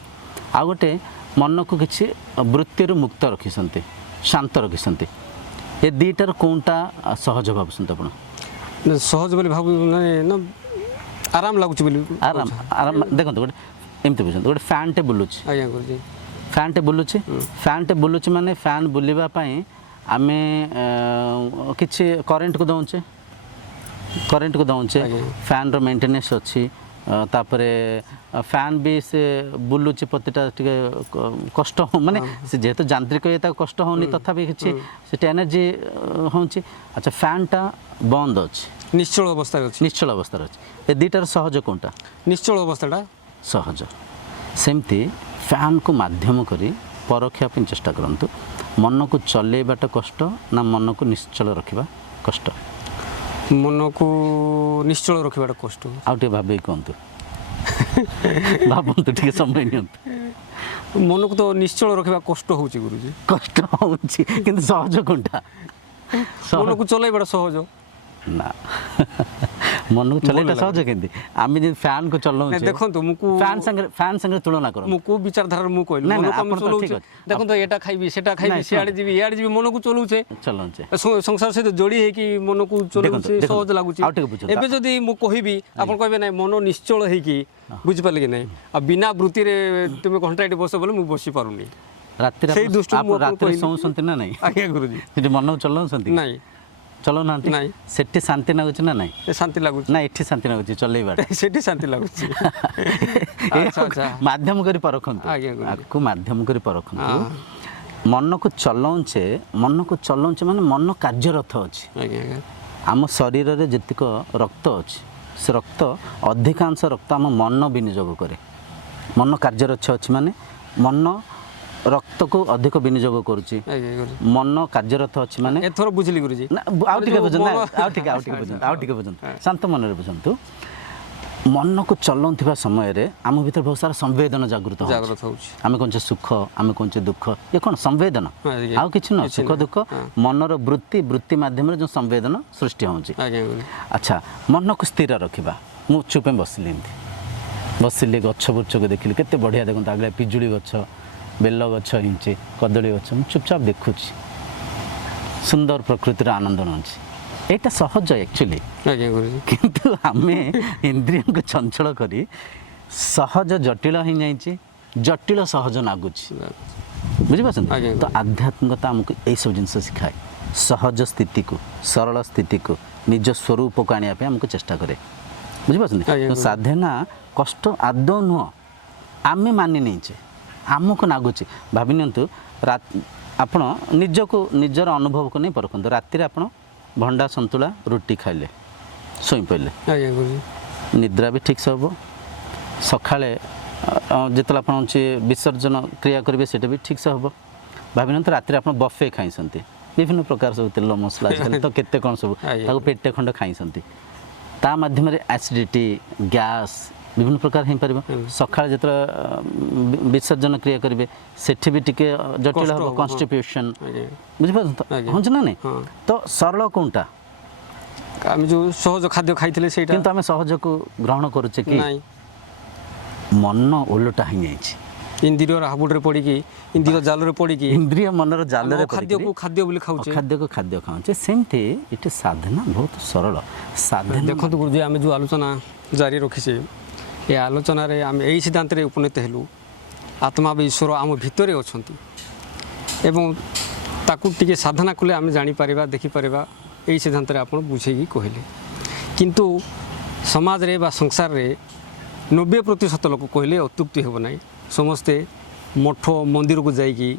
ଆଉ ଗୋଟେ ମନକୁ କିଛି ବୃତ୍ତିରୁ ମୁକ୍ତ ରଖିଛନ୍ତି ଶାନ୍ତ ରଖିଛନ୍ତି ଏ ଦୁଇଟାର କେଉଁଟା ସହଜ ଭାବୁଛନ୍ତି ଆପଣ ସହଜ ବୋଲି ଭାବୁ ନା ଆରାମ ଲାଗୁଛି ବୋଲି ଆରାମ ଆରାମ ଦେଖନ୍ତୁ ଗୋଟେ ଏମିତି ବୁଝନ୍ତୁ ଗୋଟେ ଫ୍ୟାନ୍ଟେ ବୁଲୁଛି ଆଜ୍ଞା ଗୁରୁଜୀ ଫ୍ୟାନ୍ଟେ ବୁଲୁଛି ମାନେ ଫ୍ୟାନ୍ ବୁଲିବା ପାଇଁ ଆମେ କିଛି କରେଣ୍ଟକୁ ଦେଉଛେ ଫ୍ୟାନ୍ର ମେଣ୍ଟେନାନ୍ସ ଅଛି ତାପରେ ଫ୍ୟାନ୍ ବି ସେ ବୁଲୁଛି ପ୍ରତିଟା ଟିକେ କଷ୍ଟ ମାନେ ସେ ଯେହେତୁ ଯାନ୍ତ୍ରିକ ଇଏ ତାକୁ କଷ୍ଟ ହେଉନି ତଥାପି କିଛି ସେଠି ଏନର୍ଜି ହେଉଛି ଆଚ୍ଛା ଫ୍ୟାନ୍ଟା ବନ୍ଦ ଅଛି ନିଶ୍ଚଳ ଅବସ୍ଥାରେ ଅଛି ଏ ଦୁଇଟାର ସହଜ କେଉଁଟା ନିଶ୍ଚଳ ଅବସ୍ଥାଟା ସହଜ ସେମିତି ଫ୍ୟାନ୍କୁ ମାଧ୍ୟମ କରି ପରଖିବା ପାଇଁ ଚେଷ୍ଟା କରନ୍ତୁ ମନକୁ ଚଲେଇବାଟା କଷ୍ଟ ନା ମନକୁ ନିଶ୍ଚଳ ରଖିବା କଷ୍ଟ ମନକୁ ନିଶ୍ଚଳ ରଖିବାଟା କଷ୍ଟ ଆଉ ଟିକେ ଭାବିକି କୁହନ୍ତୁ ଭାବନ୍ତୁ ଟିକେ ସମୟ ନିଅନ୍ତୁ ମନକୁ ତ ନିଶ୍ଚଳ ରଖିବା କଷ୍ଟ ହେଉଛି ଗୁରୁଜୀ କଷ୍ଟ ହେଉଛି କିନ୍ତୁ ସହଜ କୋଉଟା ମନକୁ ଚଲେଇବାଟା ସହଜ ନା ମନକୁ ଚଲେଇଟା ସହଜ କେମିତି ଆମେ ଯଦି ଫ୍ୟାନ୍କୁ ଚଲାଉଛେ ଦେଖନ୍ତୁ ମୁଁ ଫ୍ୟାନ୍ ସାଙ୍ଗରେ ତୁଳନା କର ମୁଁ କୋଉ ବିଚାରଧାରାରେ ମୁଁ କହିଲି ଦେଖନ୍ତୁ ଏଇଟା ଖାଇବି ସେଟା ଖାଇବି ସିଆଡ଼େ ଯିବି ଇଆଡ଼େ ଯିବି ମନକୁ ଚଲଉଛେ ସଂସାର ସହିତ ଯୋଡ଼ି ହେଇକି ମନକୁ ଚଲଉଛେ ସହଜ ଲାଗୁଛି ଏବେ ଯଦି ମୁଁ କହିବି ଆପଣ କହିବେ ନାଇଁ ମନ ନିଶ୍ଚଳ ହେଇକି ବୁଝିପାରିଲେ କି ନାଇଁ ଆଉ ବିନା ବୃତ୍ତିରେ ତୁମେ ଘଣ୍ଟା ଏଠି ବସ ବୋଲେ ମୁଁ ବସି ପାରୁନି ରାତିରେ ସେଇ ଦୃଷ୍ଟିରୁ ଶୋଉଛନ୍ତି ନା ନାଇଁ ଆଜ୍ଞା ଗୁରୁଜୀ ସେଠି ମନକୁ ଚଲାଉଛନ୍ତି ନାଇଁ ଚଲାଉନାହାନ୍ତି ନାଇଁ ସେଠି ଶାନ୍ତି ଲାଗୁଛି ନା ନାଇଁ ଶାନ୍ତି ଲାଗୁଛି ନା ଏଠି ଶାନ୍ତି ଲାଗୁଛି ଚଲେଇବା ସେଠି ଶାନ୍ତି ଲାଗୁଛି ମାଧ୍ୟମ କରି ପରଖନ୍ତୁ ଆକୁ ମାଧ୍ୟମ କରି ପରଖନ୍ତୁ ମନକୁ ଚଲାଉଛେ ମାନେ ମନ କାର୍ଯ୍ୟରତ ଅଛି ଆମ ଶରୀରରେ ଯେତିକ ରକ୍ତ ଅଛି ସେ ରକ୍ତ ଅଧିକାଂଶ ରକ୍ତ ଆମ ମନ ବିନିଯୋଗ କରେ ମନ କାର୍ଯ୍ୟରତ ଅଛି ମାନେ ମନ ରକ୍ତକୁ ଅଧିକ ବିନିଯୋଗ କରୁଛି ମନ କାର୍ଯ୍ୟରତ ଅଛି ମାନେ ଏଥର ବୁଝିଲି ଗୁରୁଜୀ ଆଉ ଟିକେ ବୁଝନ୍ତୁ ଶାନ୍ତ ମନରେ ବୁଝନ୍ତୁ ମନକୁ ଚଲାଉଥିବା ସମୟରେ ଆମ ଭିତରେ ବହୁତ ସାରା ସମ୍ବେଦନ ଜାଗ୍ରତ ହେଉଛି ଆମେ କହୁଛେ ସୁଖ ଆମେ କହୁଛେ ଦୁଃଖ ଏ କ'ଣ ସମ୍ବେଦନ ଆଉ କିଛି ନୁହଁ ସୁଖ ଦୁଃଖ ମନର ବୃତ୍ତି ମାଧ୍ୟମରେ ଯେଉଁ ସମ୍ବେଦନ ସୃଷ୍ଟି ହେଉଛି ଆଚ୍ଛା ମନକୁ ସ୍ଥିର ରଖିବା ମୁଁ ଚୁପ ବସିଲି ଗଛ ବୁର୍ଚ୍ଛକୁ ଦେଖିଲି କେତେ ବଢ଼ିଆ ଦେଖନ୍ତୁ ଆଗରେ ପିଜୁଳି ଗଛ ବେଲ ଗଛ ହେଇଛି କଦଳୀ ଗଛ ମୁଁ ଚୁପଚାପ ଦେଖୁଛି ସୁନ୍ଦର ପ୍ରକୃତିର ଆନନ୍ଦ ନେଉଛି ଏଇଟା ସହଜ ଆକ୍ଚୁଆଲି କିନ୍ତୁ ଆମେ ଇନ୍ଦ୍ରିୟକୁ ଚଞ୍ଚଳ କରି ସହଜ ଜଟିଳ ହେଇଯାଇଛି ଜଟିଳ ସହଜ ଲାଗୁଛି ବୁଝିପାରୁଛନ୍ତି ତ ଆଧ୍ୟାତ୍ମିକତା ଆମକୁ ଏଇସବୁ ଜିନିଷ ଶିଖାଏ ସହଜ ସ୍ଥିତିକୁ ସରଳ ସ୍ଥିତିକୁ ନିଜ ସ୍ୱରୂପକୁ ଆଣିବା ପାଇଁ ଆମକୁ ଚେଷ୍ଟା କରେ ବୁଝିପାରୁଛନ୍ତି ସାଧନା କଷ୍ଟ ଆଦୌ ନୁହଁ ଆମେ ମାନି ନେଇଛେ ଆମକୁ ଲାଗୁଛି ଭାବି ନିଅନ୍ତୁ ଆପଣ ନିଜର ଅନୁଭବକୁ ନେଇ ପରଖନ୍ତୁ ରାତିରେ ଆପଣ ଭଣ୍ଡା ସନ୍ତୁଳା ରୁଟି ଖାଇଲେ ଶୋଇପଡ଼ିଲେ ନିଦ୍ରା ବି ଠିକ୍ସେ ହେବ ସକାଳେ ଯେତେବେଳେ ଆପଣ ହେଉଛି ବିସର୍ଜନ କ୍ରିୟା କରିବେ ସେଇଟା ବି ଠିକ୍ସେ ହେବ ଭାବି ନିଅନ୍ତୁ ରାତିରେ ଆପଣ ବଫେ ଖାଇଛନ୍ତି ବିଭିନ୍ନ ପ୍ରକାର ସବୁ ତେଲ ମସଲା ତ କେତେ କ'ଣ ସବୁ ତାକୁ ପେଟେ ଖଣ୍ଡ ଖାଇଛନ୍ତି ତା ମାଧ୍ୟମରେ ଆସିଡିଟି ଗ୍ୟାସ୍ ବିଭିନ୍ନ ପ୍ରକାର ହେଇପାରିବ ସକାଳେ ଯେତେବେଳେ ବିସର୍ଜନ କ୍ରିୟା କରିବେ ସେଠି ବି ଟିକେ ଜଟିଳ ହେବ କନଷ୍ଟିପ୍ୟୁସନ୍ ବୁଝିପାରୁଛନ୍ତି ତ ହେଉଛି ନା ନାଇଁ ତ ସରଳ କେଉଁଟା ଆମେ ଯେଉଁ ସହଜ ଖାଦ୍ୟ ଖାଇଥିଲେ ସେଇଟା କିନ୍ତୁ ଆମେ ସହଜକୁ ଗ୍ରହଣ କରୁଛେ କି ମନ ଓଲଟା ହେଇଯାଇଛି ଇନ୍ଦ୍ରିୟର ହାବୁଡ଼ରେ ପଡ଼ିକି ଇନ୍ଦ୍ରିୟ ଜାଲରେ ପଡ଼ିକି ଇନ୍ଦ୍ରିୟ ମନର ଜାଲରେ ଖାଦ୍ୟକୁ ଖାଦ୍ୟ ବୋଲି ଖାଉଛେ ଖାଦ୍ୟକୁ ଖାଦ୍ୟ ଖାଉଛେ ସେମିତି ଏଠି ସାଧନା ବହୁତ ସରଳ ସାଧନା ଦେଖନ୍ତୁ ଗୁରୁଜୀ ଆମେ ଯେଉଁ ଆଲୋଚନା ଜାରି ରଖିଛେ ଏ ଆଲୋଚନାରେ ଆମେ ଏହି ସିଦ୍ଧାନ୍ତରେ ଉପନୀତ ହେଲୁ ଆତ୍ମା ବା ଈଶ୍ୱର ଆମ ଭିତରେ ଅଛନ୍ତି ଏବଂ ତାକୁ ଟିକେ ସାଧନା କଲେ ଆମେ ଜାଣିପାରିବା ଦେଖିପାରିବା ଏହି ସିଦ୍ଧାନ୍ତରେ ଆପଣ ବୁଝେଇକି କହିଲେ କିନ୍ତୁ ସମାଜରେ ବା ସଂସାରରେ 90% ଲୋକ କହିଲେ ଅତ୍ୟୁକ୍ତି ହେବ ନାହିଁ ସମସ୍ତେ ମଠ ମନ୍ଦିରକୁ ଯାଇକି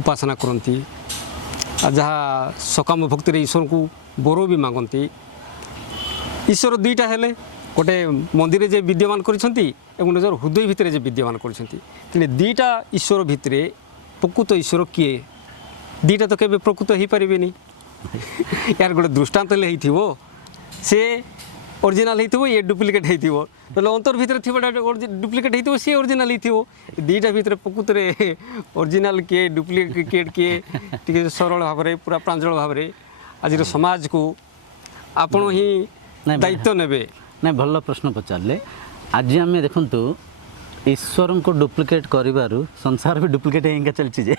ଉପାସନା କରନ୍ତି ଆଉ ଯାହା ସକାମ ଭକ୍ତିରେ ଈଶ୍ୱରଙ୍କୁ ବର ବି ମାଗନ୍ତି ଈଶ୍ୱର ଦୁଇଟା ହେଲେ ଗୋଟେ ମନ୍ଦିରରେ ଯେ ବିଦ୍ୟମାନ କରିଛନ୍ତି ଏବଂ ନିଜର ହୃଦୟ ଭିତରେ ଯେ ବିଦ୍ୟମାନ କରିଛନ୍ତି ତେଣୁ ଦୁଇଟା ଈଶ୍ୱର ଭିତରେ ପ୍ରକୃତ ଈଶ୍ୱର କିଏ ଦୁଇଟା ତ କେବେ ପ୍ରକୃତ ହେଇପାରିବେନି ୟାର ଗୋଟେ ଦୃଷ୍ଟାନ୍ତ ହେଲେ ହେଇଥିବ ସେ ओरिजिनल होइथिबो ये डुप्लिकेट होइथिबो तले अंतर भितर थिबोटा डुप्लिकेट होइथिबो सी ओरिजिनल होइथिबो दीटा भितर प्रकृतरे ओरिजिनल के डुप्लिकेट के टिके सरल भाव रे पूरा प्रांजल भाव रे आज समाज को आपण ही दायित्व नेबे ना भल प्रश्न पचारे आज आम देखु ईश्वर को डुप्लिकेट करू संसार भी डुप्लिकेट हिंगा चलती जे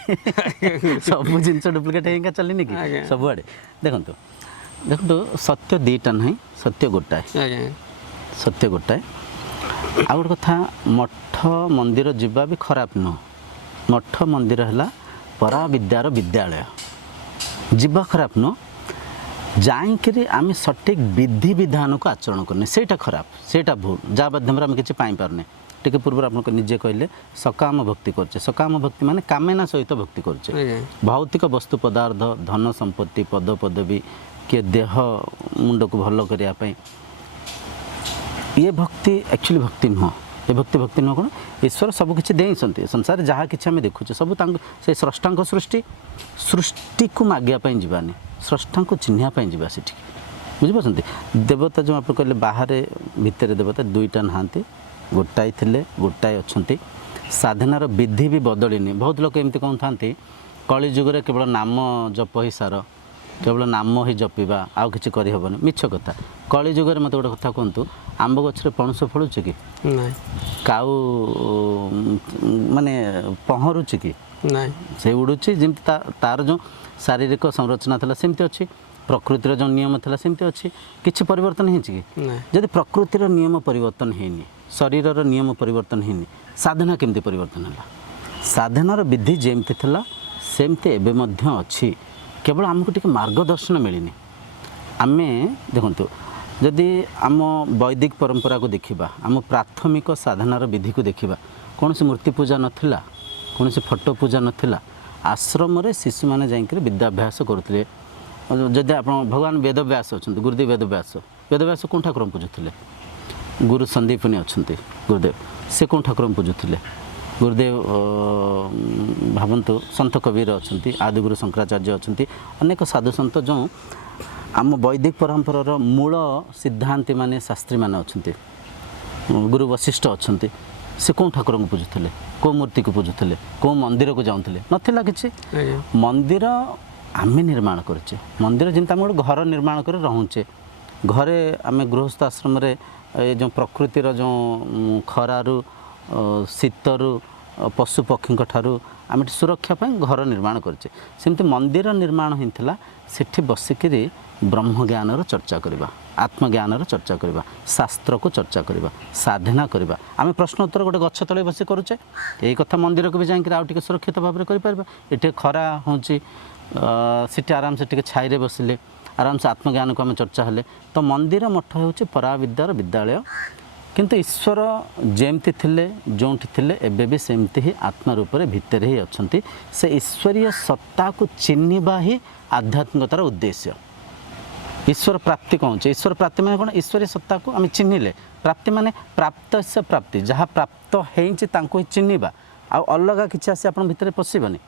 सब जिन डुप्लिकेट हिंगा चलनी कि सबुआड़े देखु देखो सत्य दीटा ना सत्य गोटाए सत्य गोटाए आ गोटे कथा मठ मंदिर जीवा भी खराब नुह मठ मंदिर है परा विद्यार विद्यालय जीवा खराब नुह जाइकरी आम सठिक विधि विधान को आचरण करने सेटा खराब सेटा भूल जहाँ माध्यम आम कि पाइपारने टे पूर्व आप निजे कहले सकाम भक्ति करचे सकाम भक्ति माने कामना सहित भक्ति करचे भौतिक वस्तु पदार्थ धन संपत्ति पद पदवी के देह मुंड को भल करने ये भक्ति एक्चुअली भक्ति नुह ये भक्ति नुह कौन ईश्वर सब किसी देते संसार जहाँ कि आम देखुचे सब से स्रष्टा सृष्टि सृष्टि को मागियापाई जावानी स्रष्टा को चिन्हवाई जावा से बुझीपार देवता जो आप कहले बाहर भितर देवता दुईटा नहांती गोटाए थिले गोटाए अच्छी साधनार विधि भी बदलनी बहुत लोग एमती कौन था कली जुगरे केवल नाम जप ही सार केवल नाम ही जपिबा आउ किछि करि हबनी मिछ कथा कली जुगरे मत गोटे कथा कहतु आंब गछरे पणस फळुचे कि नहीं काउ माने पहरुचे कि नहीं से उड़ुची जेमती तार जो शारीरिक संरचना थला सेमती अछि प्रकृतिर जो नियम थला सेमती अछि किछि परिवर्तन हेछि कि जदि प्रकृतिर नियम परिवर्तन हेनी शरीरर नियम परिवर्तन हेनी साधना केमती परिवर्तन हला साधनार विधि जेमती थला सेमती एबे मध्य अछि केवल आमको टिके मार्गदर्शन मिलनी आम देखु जदि आम वैदिक परंपरा को देखिबा आम प्राथमिक साधनार विधि को देखिबा कौन सी मूर्ति पूजा नथिला कौन सी फोटो पूजा नथिला आश्रम रे शिशु माने जाइकर विद्याभ्यास करथिले जदि आप भगवान वेदव्यास अच्छा गुरुदेव वेदव्यास कौन ठाकुर पूजुले गुरु संदीपनी अच्छा गुरुदेव से कौन ठाकुर पूजुले गुरुदेव भावंतु संत कबीर अच्छा आदिगुरु शंकराचार्य अच्छा अनेक साधु संत जो आम वैदिक परंपरार मूल सिद्धांति माने शास्त्री माने अच्छा गुरु वशिष्ठ अच्छा से कौन ठाकुर को पूजुले कौ मूर्ति को पूजुले कौ मंदिर को जाऊले नाला कि मंदिर आम निर्माण करे मंदिर जमी आम गोटे घर निर्माण कर रोचे घरे आम गृहस्थ आश्रम जो प्रकृतिर जो खरारु शीतरु पशु पक्षी ठारू आम सुरक्षा घर निर्माण करे सेमती मंदिर निर्माण होता सेठी बसिकी ब्रह्म ज्ञानर चर्चा करवा आत्मज्ञानर चर्चा करवा शास्त्र को चर्चा करवा साधना करवा आम प्रश्न उत्तर गोटे गछ तले बस करुचे यही कथा मंदिर को भी जाकर आउ टे सुरक्षित भाव में ये खरा हो सीटे आराम से टे छाई बसिले आराम से आत्मज्ञान को आम चर्चा हेले तो मंदिर मठ हूँ पराविद्यार विद्यालय किंतु ईश्वर जेमती थिले जोंठी थिले एबे भी सेमती ही आत्मा रूप में भितर ही अच्छी से ईश्वरीय सत्ता को चिन्हवा ही आध्यात्मिकतार उद्देश्य ईश्वर प्राप्ति कौन ईश्वर प्राप्ति माने कौन ईश्वरीय सत्ता को आम चिन्हले प्राप्ति माने प्राप्त से प्राप्ति जहाँ प्राप्त हो चिन्हवा आ अलग किसी आसी आप भितर पशिबनी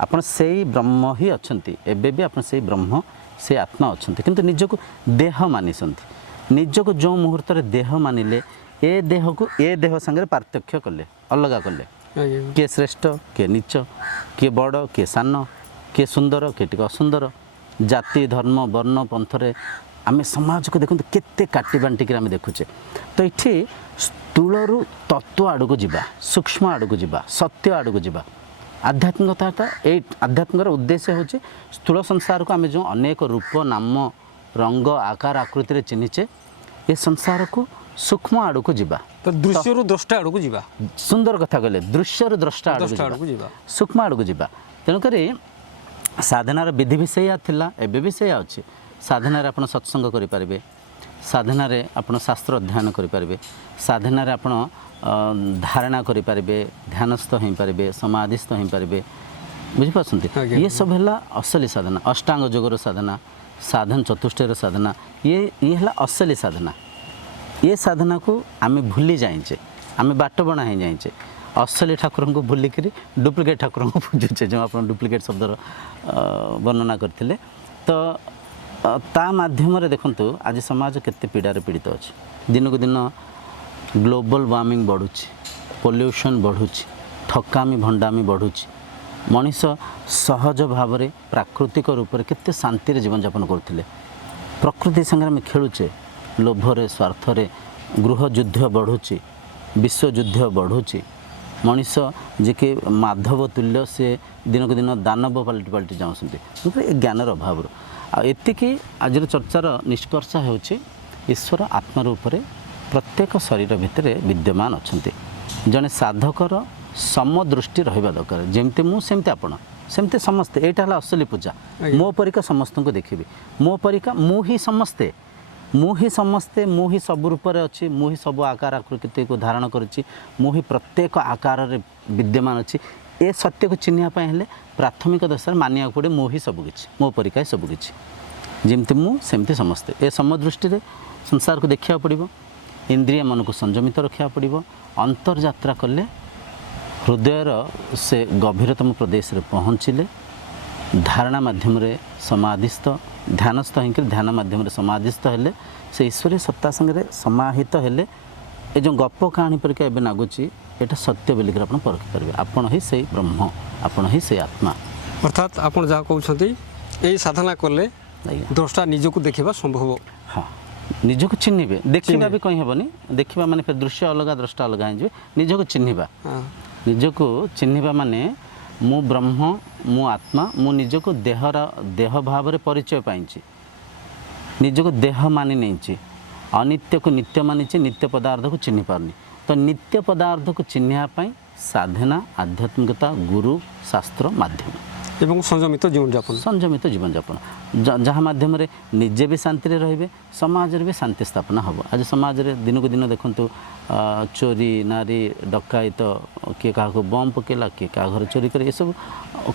आपन से ब्रह्म ही अच्छा एबे भी आप से ब्रह्म से आत्मा अच्छा किंतु निजको देह मानिसंती निजको जो मुहूर्त देह मानिले ए देह को ए देह संगे पार्थक्य कले अलग कले किए श्रेष्ठ किए नीच किए बड़ किए सान किए सुंदर किए टिके असुंदर जाति धर्म वर्ण पंथरे आम समाज को देखते केते काटी बांटिक आम देखुचे तो ये स्थूलू तत्व आड़ को जीवा सूक्ष्म आड़ को जीवा सत्य आड़ को जीवा आध्यात्मिकता ये आध्यात्मिक उद्देश्य हूँ स्थूल संसार को आम जो अनेक रूप नाम रंग आकार आकृति चिन्हीचे ये संसार को सूक्ष्म आड़ को जीवा तो दृश्य द्रष्टा आड़ को जीवा सुंदर कथा कहले दृश्य द्रष्टा आड़ को जीवा सूक्ष्म आड़ को जीवा तेणुक साधनार विधि भी से एबे भी से अच्छे साधनार आप सत्संग करें साधना आप शास्त्र अध्ययन करें साधना आप धारणा करें ध्यानस्थ हो पारे समाधिस्थ हो पारे बुझीपार ये सब है असली साधना अष्टांग योगर साधना साधन चतुष्टयर साधना ये है असली साधना ये साधना को आम भूली जाइचे आम बाट बना ही जाइचे असली ठाकुर को भूलिक डुप्लिकेट ठाकुर को पूजुचे जो आप डुप्लिकेट शब्दर वर्णना करते तो ତା ମାଧ୍ୟମରେ ଦେଖନ୍ତୁ ଆଜି ସମାଜ କେତେ ପୀଡ଼ାରେ ପୀଡ଼ିତ ଅଛି। ଦିନକୁ ଦିନ ଗ୍ଲୋବାଲ ୱାର୍ମିଂ ବଢ଼ୁଛି, ପଲ୍ୟୁସନ୍ ବଢ଼ୁଛି, ଠକାମି ଭଣ୍ଡାମି ବଢ଼ୁଛି। ମଣିଷ ସହଜ ଭାବରେ ପ୍ରାକୃତିକ ରୂପରେ କେତେ ଶାନ୍ତିରେ ଜୀବନଯାପନ କରୁଥିଲେ। ପ୍ରକୃତି ସାଙ୍ଗରେ ଆମେ ଖେଳୁଛେ, ଲୋଭରେ ସ୍ୱାର୍ଥରେ ଗୃହ ଯୁଦ୍ଧ ବଢ଼ୁଛି, ବିଶ୍ୱଯୁଦ୍ଧ ବଢ଼ୁଛି। ମଣିଷ ଯିଏକି ମାଧବ ତୁଲ୍ୟ ସେ ଦିନକୁ ଦିନ ଦାନବ ପାଲଟି ଯାଉଛନ୍ତି କିନ୍ତୁ ଏ ଜ୍ଞାନର ଅଭାବରୁ। ଆଉ ଏତିକି ଆଜିର ଚର୍ଚ୍ଚାର ନିଷ୍କର୍ଷ ହେଉଛି ଈଶ୍ୱର ଆତ୍ମା ରୂପରେ ପ୍ରତ୍ୟେକ ଶରୀର ଭିତରେ ବିଦ୍ୟମାନ ଅଛନ୍ତି। ଜଣେ ସାଧକର ସମଦୃଷ୍ଟି ରହିବା ଦରକାର। ଯେମିତି ମୁଁ ସେମିତି ଆପଣ, ସେମିତି ସମସ୍ତେ। ଏଇଟା ହେଲା ଅସଲି ପୂଜା। ମୋ ପରିକା ସମସ୍ତଙ୍କୁ ଦେଖିବି, ମୋ ପରିକା ମୁଁ ହିଁ ସମସ୍ତେ, ମୁଁ ହିଁ ସମସ୍ତେ, ମୁଁ ହିଁ ସବୁ ରୂପରେ ଅଛି, ମୁଁ ହିଁ ସବୁ ଆକାର ଆକୃତିକୁ ଧାରଣ କରିଛି, ମୁଁ ହିଁ ପ୍ରତ୍ୟେକ ଆକାରରେ ବିଦ୍ୟମାନ ଅଛି। ଏ ସତ୍ୟକୁ ଚିହ୍ନିବା ପାଇଁ ହେଲେ ପ୍ରାଥମିକ ଦଶାରେ ମାନିବାକୁ ପଡ଼େ ମୁଁ ହିଁ ସବୁକିଛି, ମୋ ପରିକା ହିଁ ସବୁକିଛି। ଯେମିତି ମୁଁ ସେମିତି ସମସ୍ତେ। ଏ ସମଦୃଷ୍ଟିରେ ସଂସାରକୁ ଦେଖିବାକୁ ପଡ଼ିବ। ଇନ୍ଦ୍ରିୟ ମନକୁ ସଂଯମିତ ରଖିବାକୁ ପଡ଼ିବ। ଅନ୍ତର୍ଯାତ୍ରା କଲେ ହୃଦୟର ସେ ଗଭୀରତମ ପ୍ରଦେଶରେ ପହଞ୍ଚିଲେ ଧାରଣା ମାଧ୍ୟମରେ ସମାଧିସ୍ଥ, ଧ୍ୟାନସ୍ଥ ହେଇକି ଧ୍ୟାନ ମାଧ୍ୟମରେ ସମାଧିସ୍ଥ ହେଲେ ସେ ଈଶ୍ୱରୀୟ ସତ୍ତା ସାଙ୍ଗରେ ସମାହିତ ହେଲେ ଏ ଯେଉଁ ଗପ କାହାଣୀ ପରିକା ଏବେ ଲାଗୁଛି ଏଇଟା ସତ୍ୟ ବୋଲିକି ଆପଣ ପରଖି ପାରିବେ। ଆପଣ ହିଁ ସେଇ ବ୍ରହ୍ମ, ଆପଣ ହିଁ ସେଇ ଆତ୍ମା। ଅର୍ଥାତ୍ ଆପଣ ଯାହା କହୁଛନ୍ତି ଏଇ ସାଧନା କଲେ ଦ୍ରଷ୍ଟା ନିଜକୁ ଦେଖିବା ସମ୍ଭବ। ହଁ, ନିଜକୁ ଚିହ୍ନିବେ। ଦେଖିବା ବି କହିହେବନି, ଦେଖିବା ମାନେ ଦୃଶ୍ୟ ଅଲଗା, ଦ୍ରଷ୍ଟା ଅଲଗା ହେଇଯିବେ। ନିଜକୁ ଚିହ୍ନିବା, ନିଜକୁ ଚିହ୍ନିବା ମାନେ ମୁଁ ବ୍ରହ୍ମ, ମୁଁ ଆତ୍ମା, ମୁଁ ନିଜକୁ ଦେହ ଭାବରେ ପରିଚୟ ପାଇଛି, ନିଜକୁ ଦେହ ମାନି ନେଇଛି, ଅନିତ୍ୟକୁ ନିତ୍ୟ ମାନିଛି, ନିତ୍ୟ ପଦାର୍ଥକୁ ଚିହ୍ନି ପାରୁନି। ତ ନିତ୍ୟ ପଦାର୍ଥକୁ ଚିହ୍ନିବା ପାଇଁ ସାଧନା, ଆଧ୍ୟାତ୍ମିକତା, ଗୁରୁ, ଶାସ୍ତ୍ର ମାଧ୍ୟମ ଏବଂ ସଂଯମିତ ଜୀବନଯାପନ ଯାହା ମାଧ୍ୟମରେ ନିଜେ ବି ଶାନ୍ତିରେ ରହିବେ, ସମାଜରେ ବି ଶାନ୍ତି ସ୍ଥାପନ ହେବ। ଆଜି ସମାଜରେ ଦିନକୁ ଦିନ ଦେଖନ୍ତୁ ଚୋରି, ନାରୀ ଡକାୟତ, କିଏ କାହାକୁ ବମ୍ ପକାଇଲା, କିଏ କାହା ଘରେ ଚୋରି କରେ, ଏସବୁ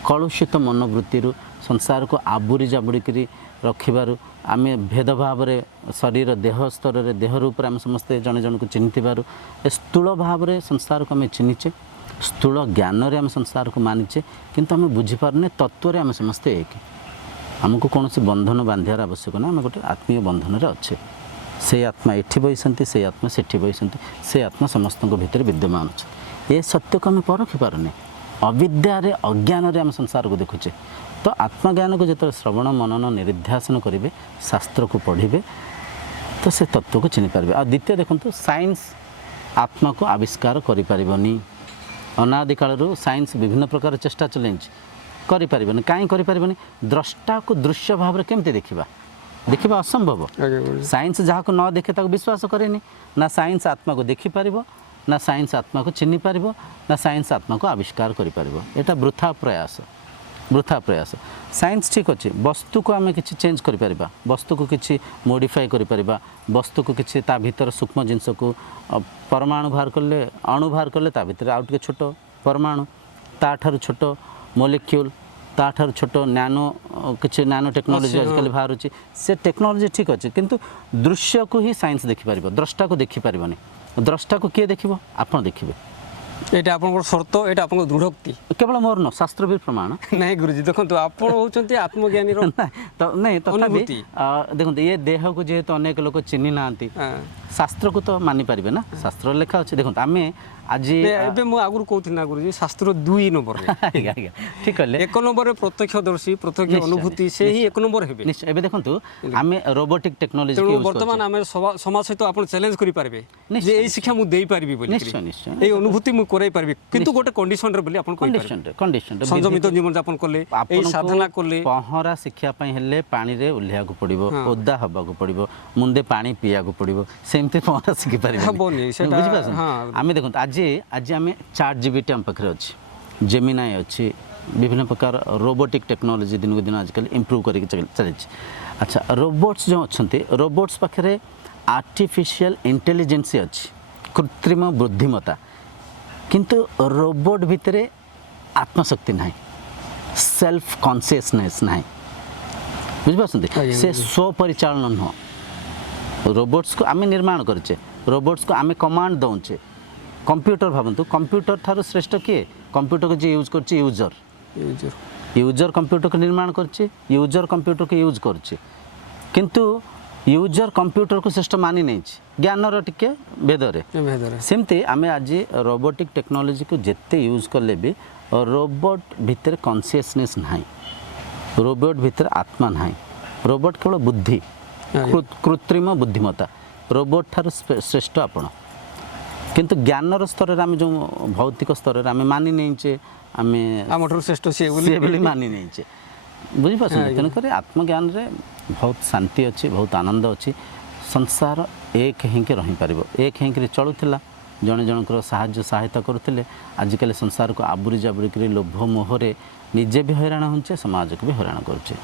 କଳୁଷିତ ମନୋବୃତ୍ତିରୁ ସଂସାରକୁ ଆବୁରି ଜାବୁଡ଼ିକରି ରଖିବାରୁ ଆମେ ଭେଦଭାବରେ ଶରୀର ଦେହ ସ୍ତରରେ ଦେହ ରୂପରେ ଆମେ ସମସ୍ତେ ଜଣେ ଜଣକୁ ଚିହ୍ନିଥିବାରୁ ଏ ସ୍ଥୂଳ ଭାବରେ ସଂସାରକୁ ଆମେ ଚିହ୍ନିଛେ, ସ୍ଥୂଳ ଜ୍ଞାନରେ ଆମେ ସଂସାରକୁ ମାନିଛେ, କିନ୍ତୁ ଆମେ ବୁଝିପାରୁନେ ତତ୍ତ୍ୱରେ ଆମେ ସମସ୍ତେ ଏକ। ଆମକୁ କୌଣସି ବନ୍ଧନ ବାନ୍ଧିବାର ଆବଶ୍ୟକ ନାହିଁ, ଆମେ ଗୋଟେ ଆତ୍ମୀୟ ବନ୍ଧନରେ ଅଛେ। ସେଇ ଆତ୍ମା ଏଠି ବସିଛନ୍ତି, ସେଇ ଆତ୍ମା ସେଠି ବସିଛନ୍ତି, ସେ ଆତ୍ମା ସମସ୍ତଙ୍କ ଭିତରେ ବିଦ୍ୟମାନ ଅଛି। ଏ ସତ୍ୟକୁ ଆମେ ପରଖି ପାରୁନେ। ଅବିଦ୍ୟାରେ ଅଜ୍ଞାନରେ ଆମେ ସଂସାରକୁ ଦେଖୁଛେ। ତ ଆତ୍ମଜ୍ଞାନକୁ ଯେତେବେଳେ ଶ୍ରବଣ ମନନ ନିରିଧ୍ୟାସନ କରିବେ, ଶାସ୍ତ୍ରକୁ ପଢ଼ିବେ, ତ ସେ ତତ୍ତ୍ୱକୁ ଚିହ୍ନିପାରିବେ। ଆଉ ଦ୍ୱିତୀୟ ଦେଖନ୍ତୁ, ସାଇନ୍ସ ଆତ୍ମାକୁ ଆବିଷ୍କାର କରିପାରିବନି। ଅନାଦି କାଳରୁ ସାଇନ୍ସ ବିଭିନ୍ନ ପ୍ରକାର ଚେଷ୍ଟା ଚଲେଇଛି, କରିପାରିବନି। କାହିଁ କରିପାରିବନି? ଦ୍ରଷ୍ଟାକୁ ଦୃଶ୍ୟ ଭାବରେ କେମିତି ଦେଖିବା? ଦେଖିବା ଅସମ୍ଭବ। ସାଇନ୍ସ ଯାହାକୁ ନ ଦେଖେ ତାକୁ ବିଶ୍ୱାସ କରେନି। ନା ସାଇନ୍ସ ଆତ୍ମାକୁ ଦେଖିପାରିବ, ନା ସାଇନ୍ସ ଆତ୍ମାକୁ ଚିହ୍ନି ପାରିବ, ନା ସାଇନ୍ସ ଆତ୍ମାକୁ ଆବିଷ୍କାର କରିପାରିବ। ଏଇଟା ବୃଥା ପ୍ରୟାସ। ସାଇନ୍ସ ଠିକ୍ ଅଛି, ବସ୍ତୁକୁ ଆମେ କିଛି ଚେଞ୍ଜ କରିପାରିବା, ବସ୍ତୁକୁ କିଛି ମୋଡ଼ିଫାଏ କରିପାରିବା, ବସ୍ତୁକୁ କିଛି ତା ଭିତର ସୂକ୍ଷ୍ମ ଜିନିଷକୁ ପରମାଣୁ ବାହାର କଲେ, ଅଣୁ ବାହାର କଲେ, ତା ଭିତରେ ଆଉ ଟିକେ ଛୋଟ ପରମାଣୁ, ତାଠାରୁ ଛୋଟ ମୋଲିକ୍ୟୁଲ୍, ତାଠାରୁ ଛୋଟ କିଛି ନ୍ୟାନୋ ଟେକ୍ନୋଲୋଜି ଆଜିକାଲି ବାହାରୁଛି। ସେ ଟେକ୍ନୋଲୋଜି ଠିକ୍ ଅଛି, କିନ୍ତୁ ଦୃଶ୍ୟକୁ ହିଁ ସାଇନ୍ସ ଦେଖିପାରିବ, ଦ୍ରଷ୍ଟାକୁ ଦେଖିପାରିବନି। ଦ୍ରଷ୍ଟାକୁ କିଏ ଦେଖିବ? ଆପଣ ଦେଖିବେ। ଏଇଟା ଆପଣଙ୍କର ସର୍ତ୍ତ, ଏଇଟା ଆପଣଙ୍କ ଦୃଢ଼ୋକ୍ତି। କେବଳ ମୋର ନୁହଁ, ଶାସ୍ତ୍ର ବି ପ୍ରମାଣ। ନାଇଁ ଗୁରୁଜୀ, ଦେଖନ୍ତୁ ଆପଣ ହେଉଛନ୍ତି ଆତ୍ମଜ୍ଞାନୀର ନାଇଁ, ତଥାପି ଦେଖନ୍ତୁ ଏ ଦେହକୁ ଯେହେତୁ ଅନେକ ଲୋକ ଚିହ୍ନି ନାହାନ୍ତି, ଶାସ୍ତ୍ରକୁ ତ ମାନିପାରିବେ ନା, ଶାସ୍ତ୍ରରେ ଲେଖା ଅଛି। ଦେଖନ୍ତୁ ଆମେ ଆଜି ଏବେ ମୁଁ ଆଗରୁ କହୁଥିଲି ନା ଗୁରୁଜୀ, ଶାସ୍ତ୍ର 2 ନମ୍ବରରେ। ଆଜ୍ଞା, ଠିକ୍ କହିଲେ। 1 ନମ୍ବରରେ ପ୍ରତ୍ୟକ୍ଷଦର୍ଶୀ, ପ୍ରତ୍ୟକ୍ଷ ଅନୁଭୂତି, ସେ ହିଁ 1 ନମ୍ବର ହେବେ। ନିଶ୍ଚୟ। ଏବେ ଦେଖନ୍ତୁ ଆମେ ରୋବୋଟିକ୍ ଟେକ୍ନୋଲୋଜି, ବର୍ତ୍ତମାନ ଆମେ ସମାଜ ସହିତ ଆପଣ ଚ୍ୟାଲେଞ୍ଜ କରିପାରିବେ ଯେ ଏଇ ଶିକ୍ଷା ମୁଁ ଦେଇପାରିବି ବୋଲି, ନିଶ୍ଚୟ ଏଇ ଅନୁଭୂତି ମୁଁ କରାଇ ପାରିବି, କିନ୍ତୁ ଗୋଟେ କଣ୍ଡିସନରେ ବୋଲି ଆପଣ କଣ୍ଡିସନରେ ସଂଯମିତ ଜୀବନଯାପନ କଲେ, ଏଇ ସାଧନା କଲେ। ପହଁରା ଶିଖିବା ପାଇଁ ହେଲେ ପାଣିରେ ଓହ୍ଲେଇବାକୁ ପଡ଼ିବ, ଓଦା ହେବାକୁ ପଡ଼ିବ, ମୁଣ୍ଡେ ପାଣି ପିଇବାକୁ ପଡ଼ିବ, ସେମିତି ପହଁରା ଶିଖିପାରିବେ। ବୁଝିପାରୁଛନ୍ତି? ଆମେ ଦେଖନ୍ତୁ ଆଜି ଆମେ ChatGPT ଆମ ପାଖରେ ଅଛି, ଜେମିନାଇ ଅଛି, ବିଭିନ୍ନ ପ୍ରକାର ରୋବୋଟିକ୍ ଟେକ୍ନୋଲୋଜି ଦିନକୁ ଦିନ ଆଜିକାଲି ଇମ୍ପ୍ରୁଭ୍ କରିକି ଚାଲିଛି। ଆଚ୍ଛା, ରୋବୋଟ୍ସ ଯେଉଁ ଅଛନ୍ତି, ରୋବୋଟ୍ସ ପାଖରେ ଆର୍ଟିଫିସିଆଲ ଇଣ୍ଟେଲିଜେନ୍ସି ଅଛି, କୃତ୍ରିମ ବୁଦ୍ଧିମତା, କିନ୍ତୁ ରୋବୋଟ ଭିତରେ ଆତ୍ମଶକ୍ତି ନାହିଁ, ସେଲ୍ଫ କନସିୟସନେସ୍ ନାହିଁ। ବୁଝିପାରୁଛନ୍ତି? ସେ ସ୍ୱପରିଚାଳନା ନୁହଁ। ରୋବୋଟ୍ସକୁ ଆମେ ନିର୍ମାଣ କରିଛେ, ରୋବୋଟ୍ସକୁ ଆମେ କମାଣ୍ଡ ଦେଉଛେ। କମ୍ପ୍ୟୁଟର ଭାବନ୍ତୁ, କମ୍ପ୍ୟୁଟର ଠାରୁ ଶ୍ରେଷ୍ଠ କିଏ? କମ୍ପ୍ୟୁଟରକୁ ଯିଏ ୟୁଜ୍ କରୁଛି ୟୁଜର କମ୍ପ୍ୟୁଟରକୁ ନିର୍ମାଣ କରିଛି, ୟୁଜର କମ୍ପ୍ୟୁଟରକୁ ୟୁଜ୍ କରୁଛି। କିନ୍ତୁ यूजर कंप्यूटर को श्रेष्ठ मानि नहीं ज्ञानर टिके भेदरे सेमती आम आज रोबोटिक टेक्नोलोजी को जिते यूज कले भी रोबोट भितर कॉन्शियसनेस ना रोबोट भितर आत्मा ना रोबोट केवल बुद्धि कृत्रिम बुद्धिमत्ता रोबोट ठार श्रेष्ठ आपण किंतु ज्ञानर स्तर आम जो भौतिक स्तर आम मानि नहीं आम श्रेष्ठ सी मानि नहीं बुझीपार तेणुक आत्मज्ञान रे बहुत शांति अच्छी बहुत आनंद अच्छी संसार एक हिंके रही पार एक हिंके चलुला जड़े जनकर साहाय्य सहायता करुले आजिकल संसार को आबुरी जाबुरी लोभ मोहरे निजे भी हैरान होचे समाज को भी हैरान करुचे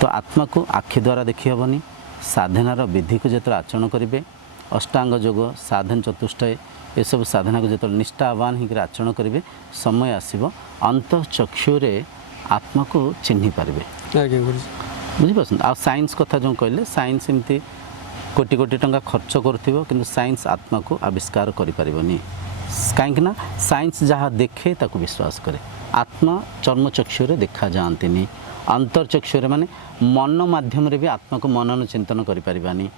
तो आत्मा को आखि द्वारा देखी हेनी साधनार विधि को जो आचरण करेंगे अष्टांग योग साधन चतुष्टय ये सब साधना को जो निष्ठावान होकर आचरण करेंगे समय आसब अंतचक्षुरे आत्मा को चिन्ह पारे बुझीपार आ साइंस कथा जो कहले साइंस एमती कोटी कोटी टंका खर्च करुथिबो किंतु साइंस आत्मा को आविष्कार करि परिबनी कहीं ना साइंस जहाँ देखे ताको विश्वास करे आत्मा चर्म चक्षुरे देखा जाती अंतर्चक्षुरे माने मन माध्यम भी आत्मा को मनन चिंतन करि परिबानी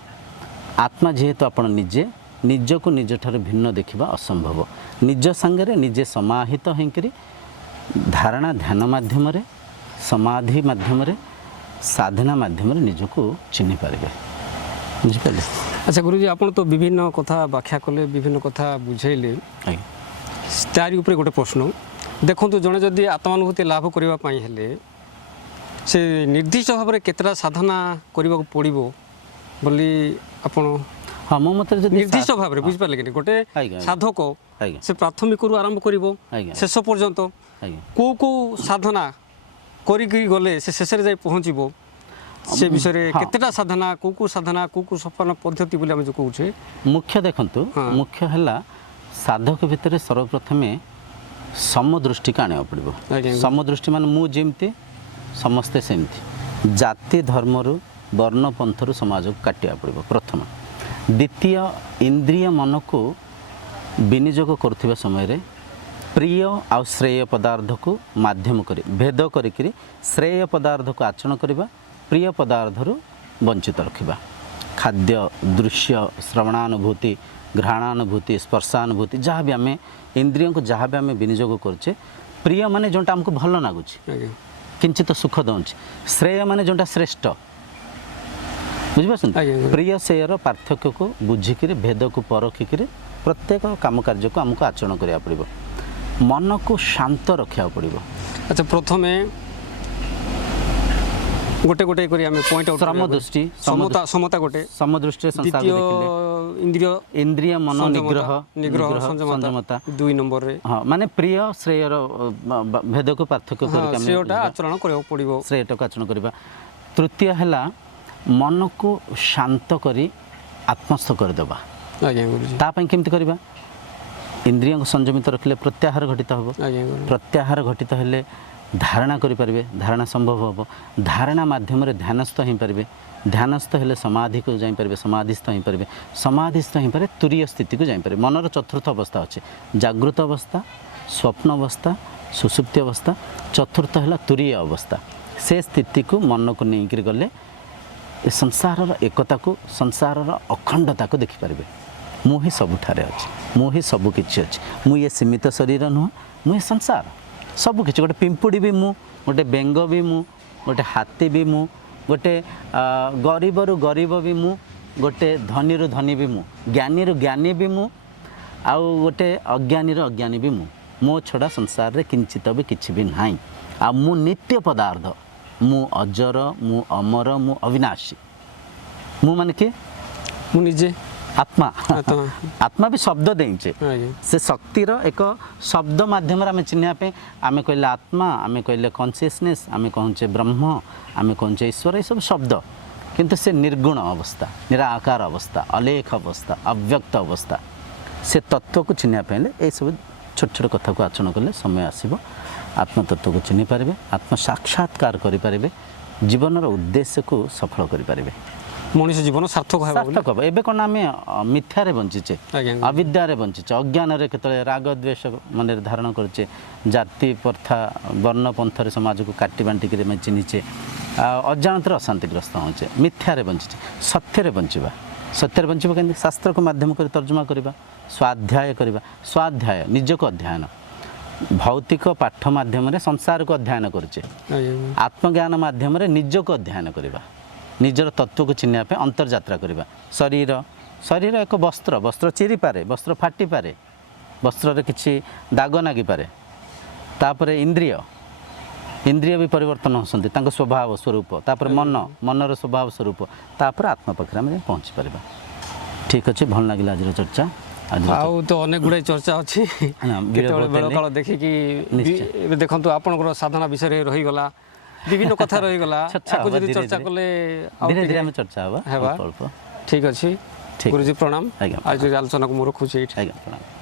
आत्मा जेहेतु आपण निजे निज को निज ठारे भिन्न देखिबा असंभव निज संगे निजे समाहित होकरी धारणा ध्यान माध्यम समाधि माध्यम साधना माध्यम निजको चिन्ह पारे बुझिपारे। अच्छा गुरुजी आपण तो विभिन्न कथा व्याख्या कले विभिन्न कथा बुझेले तारी ऊपर गोटे प्रश्न देखो जड़े जदि आत्मानुभूति लाभ करने हेले से निर्दिष्ट भाव में केतटा साधना करने को पड़ो बोली आपण हाँ मो मत निर्दिष्ट भाव में बुझिपारे कि गोटे साधक से प्राथमिक आरंभ कर शेष पर्यंत को को साधना करी गले से शेष जाए पहुँचब से विषय रे केतेटा साधना को साधना को सफल पद्धति बोली हम जो कहूचे मुख्य देखंतु मुख्य हला साधक भितर सर्वप्रथम समदृष्टि का आने पड़ो समदृष्टि मान मु जेमती समस्ते सेमती जाति धर्मरु वर्ण पंथरु समाज को काटिया पड़ो प्रथम द्वितीय इंद्रिय मन को विनियोग करुवा समय प्रिय आ श्रेय पदार्थ को माध्यम करी भेद करी श्रेय पदार्थ को आचरण करवा प्रिय पदार्थरु वंचित रखा खाद्य दृश्य श्रवणानुभूति घ्राणानुभूति स्पर्शानुभूति जहाँ भी आम इंद्रियों को जहाँ भी आम विनियोग करुचे प्रिय माने जोटा आमको भल लगुच किंचित सुख दौच श्रेय माने जोटा श्रेष्ठ बुझिपार प्रिय श्रेयर पार्थक्य को बुझिक भेद को परखिक प्रत्येक काम कार्य को आमको आचरण करा पड़ो मन को शांत रखा पड़ो। अच्छा प्रथम गोटे गोटे करी हमें पॉइंट आउट समदृष्टि समता समता गोटे समदृष्टि संसार देखिले इंद्रिय इंद्रिय मन निग्रह संयमता 2 नंबर रे हां माने प्रिय श्रेयर भेद को पार्थक्य करके श्रेयटा आचरण करबो पड़िबो श्रेयटा को आचरण करबा तृतीय हला मन को शांत करी आत्मस्थ कर देबा आज्ञा गुरुजी ता पई केमति करबा इंद्रिय को संयमित रखले प्रत्याहार घटित हो प्रत्याहार घटित हेले धारणा करें धारणा संभव हम धारणा मध्यम ध्यानस्थ हो पारे ध्यानस्थ हेले समाधि को जापर समाधिस्थ हो पारे समाधिस्थ हो पारे तुरीय स्थिति को जापर मनर चतुर्थ अवस्था अच्छे जागृत अवस्था स्वप्न अवस्था सुसुप्ति अवस्था चतुर्थ है तुरीय अवस्था से स्थिति को मन को लेकर गले संसार एकता को संसार अखंडता को देखिपारे मु ही सबुठारे अच्छे मु ही सबु किछि अच्छे मु ये सीमित शरीर नुह मु ये संसार सब किछि गोटे पिंपुड़ी भी मु गोटे बेंग भी मु गोटे हाथी भी मु गोटे गरीबरु गरीब भी मु गोटे धनीरु धनी भी मु ज्ञानीरु ज्ञानी भी मु आउ गोटे अज्ञानीरु अज्ञानी भी मु मो छड़ा संसार रे किंचित भी किछि भी नाही आ मु नित्य पदार्थ मु अजर मु अमर मु अविनाशी मु माने के मु निजे आत्मा आत्मा भी शब्द देचे से शक्तिर एक शब्द माध्यम आम चिन्ह आम कहले आत्मा आम कहले कॉन्शियसनेस आम कहचे ब्रह्म आम कहचे ईश्वर ये सब शब्द किंतु से निर्गुण अवस्था निराकार अवस्था अलेख अवस्था अव्यक्त अवस्था से तत्व को चिन्ह ये सब छोट छोट कथा को आचरण कले समय आसब आत्मतत्व को चिन्ह पारे आत्म साक्षात्कार करें जीवन उद्देश्य को सफल करें मनुष्य जीवन सार्थक हम एबे कौन आम मिथ्यारे बंचीचे अविद्यारे बंचीचे अज्ञान केतले राग द्वेष मन धारण करचे जाति प्रथा वर्ण पंथर समाज को काटी बांटिक चिन्हीचे ଅଜାଣତରେ ଅଶାନ୍ତିଗ୍ରସ୍ତ ହେଉଛେ ମିଥ୍ୟାରେ ବଞ୍ଚିଛେ ସତ୍ୟରେ ବଞ୍ଚିବା ସତ୍ୟରେ ବଞ୍ଚିବା କେମିତି ଶାସ୍ତ୍ରକୁ ମାଧ୍ୟମ କରି ତର୍ଜମା କରିବା ସ୍ୱାଧ୍ୟାୟ କରିବା ସ୍ୱାଧ୍ୟାୟ ନିଜକୁ ଅଧ୍ୟୟନ ଭୌତିକ ପାଠ ମାଧ୍ୟମରେ ସଂସାରକୁ ଅଧ୍ୟୟନ କରୁଛେ ଆତ୍ମଜ୍ଞାନ ମାଧ୍ୟମରେ ନିଜକୁ ଅଧ୍ୟୟନ କରିବା ନିଜର ତତ୍ତ୍ୱକୁ ଚିହ୍ନିବା ପାଇଁ ଅନ୍ତର୍ଯାତ୍ରା କରିବା ଶରୀର ଏକ ବସ୍ତ୍ର ଚିରିପାରେ ବସ୍ତ୍ର ଫାଟିପାରେ ବସ୍ତ୍ରରେ କିଛି ଦାଗ ଲାଗିପାରେ ତାପରେ ଇନ୍ଦ୍ରିୟ ବି ପରିବର୍ତ୍ତନ ହେଉଛନ୍ତି ତାଙ୍କ ସ୍ୱଭାବ ସ୍ୱରୂପ ତାପରେ ମନର ସ୍ୱଭାବ ସ୍ୱରୂପ ତାପରେ ଆତ୍ମ ପାଖରେ ଆମେ ପହଞ୍ଚି ପାରିବା ଠିକ୍ ଅଛି ଭଲ ଲାଗିଲା ଆଜିର ଚର୍ଚ୍ଚା ଆଉ ତ ଅନେକ ଗୁଡ଼ାଏ ଚର୍ଚ୍ଚା ଅଛି କେତେବେଳେ ବେଳକାଳ ଦେଖିକି ଏବେ ଦେଖନ୍ତୁ ଆପଣଙ୍କର ସାଧନା ବିଷୟରେ ରହିଗଲା ବିଭିନ୍ନ କଥା ରହିଗଲା ତାକୁ ଯଦି ଚର୍ଚ୍ଚା କଲେ ଧୀରେ ଧୀରେ ଆମେ ଚର୍ଚ୍ଚା ହେବା ଠିକ୍ ଅଛି ଗୁରୁଜୀ ପ୍ରଣାମ ଆଜି ଆଲୋଚନାକୁ ମୁଁ ରଖୁଛି ଏଇଠି ଆଜ୍ଞା ପ୍ରଣାମ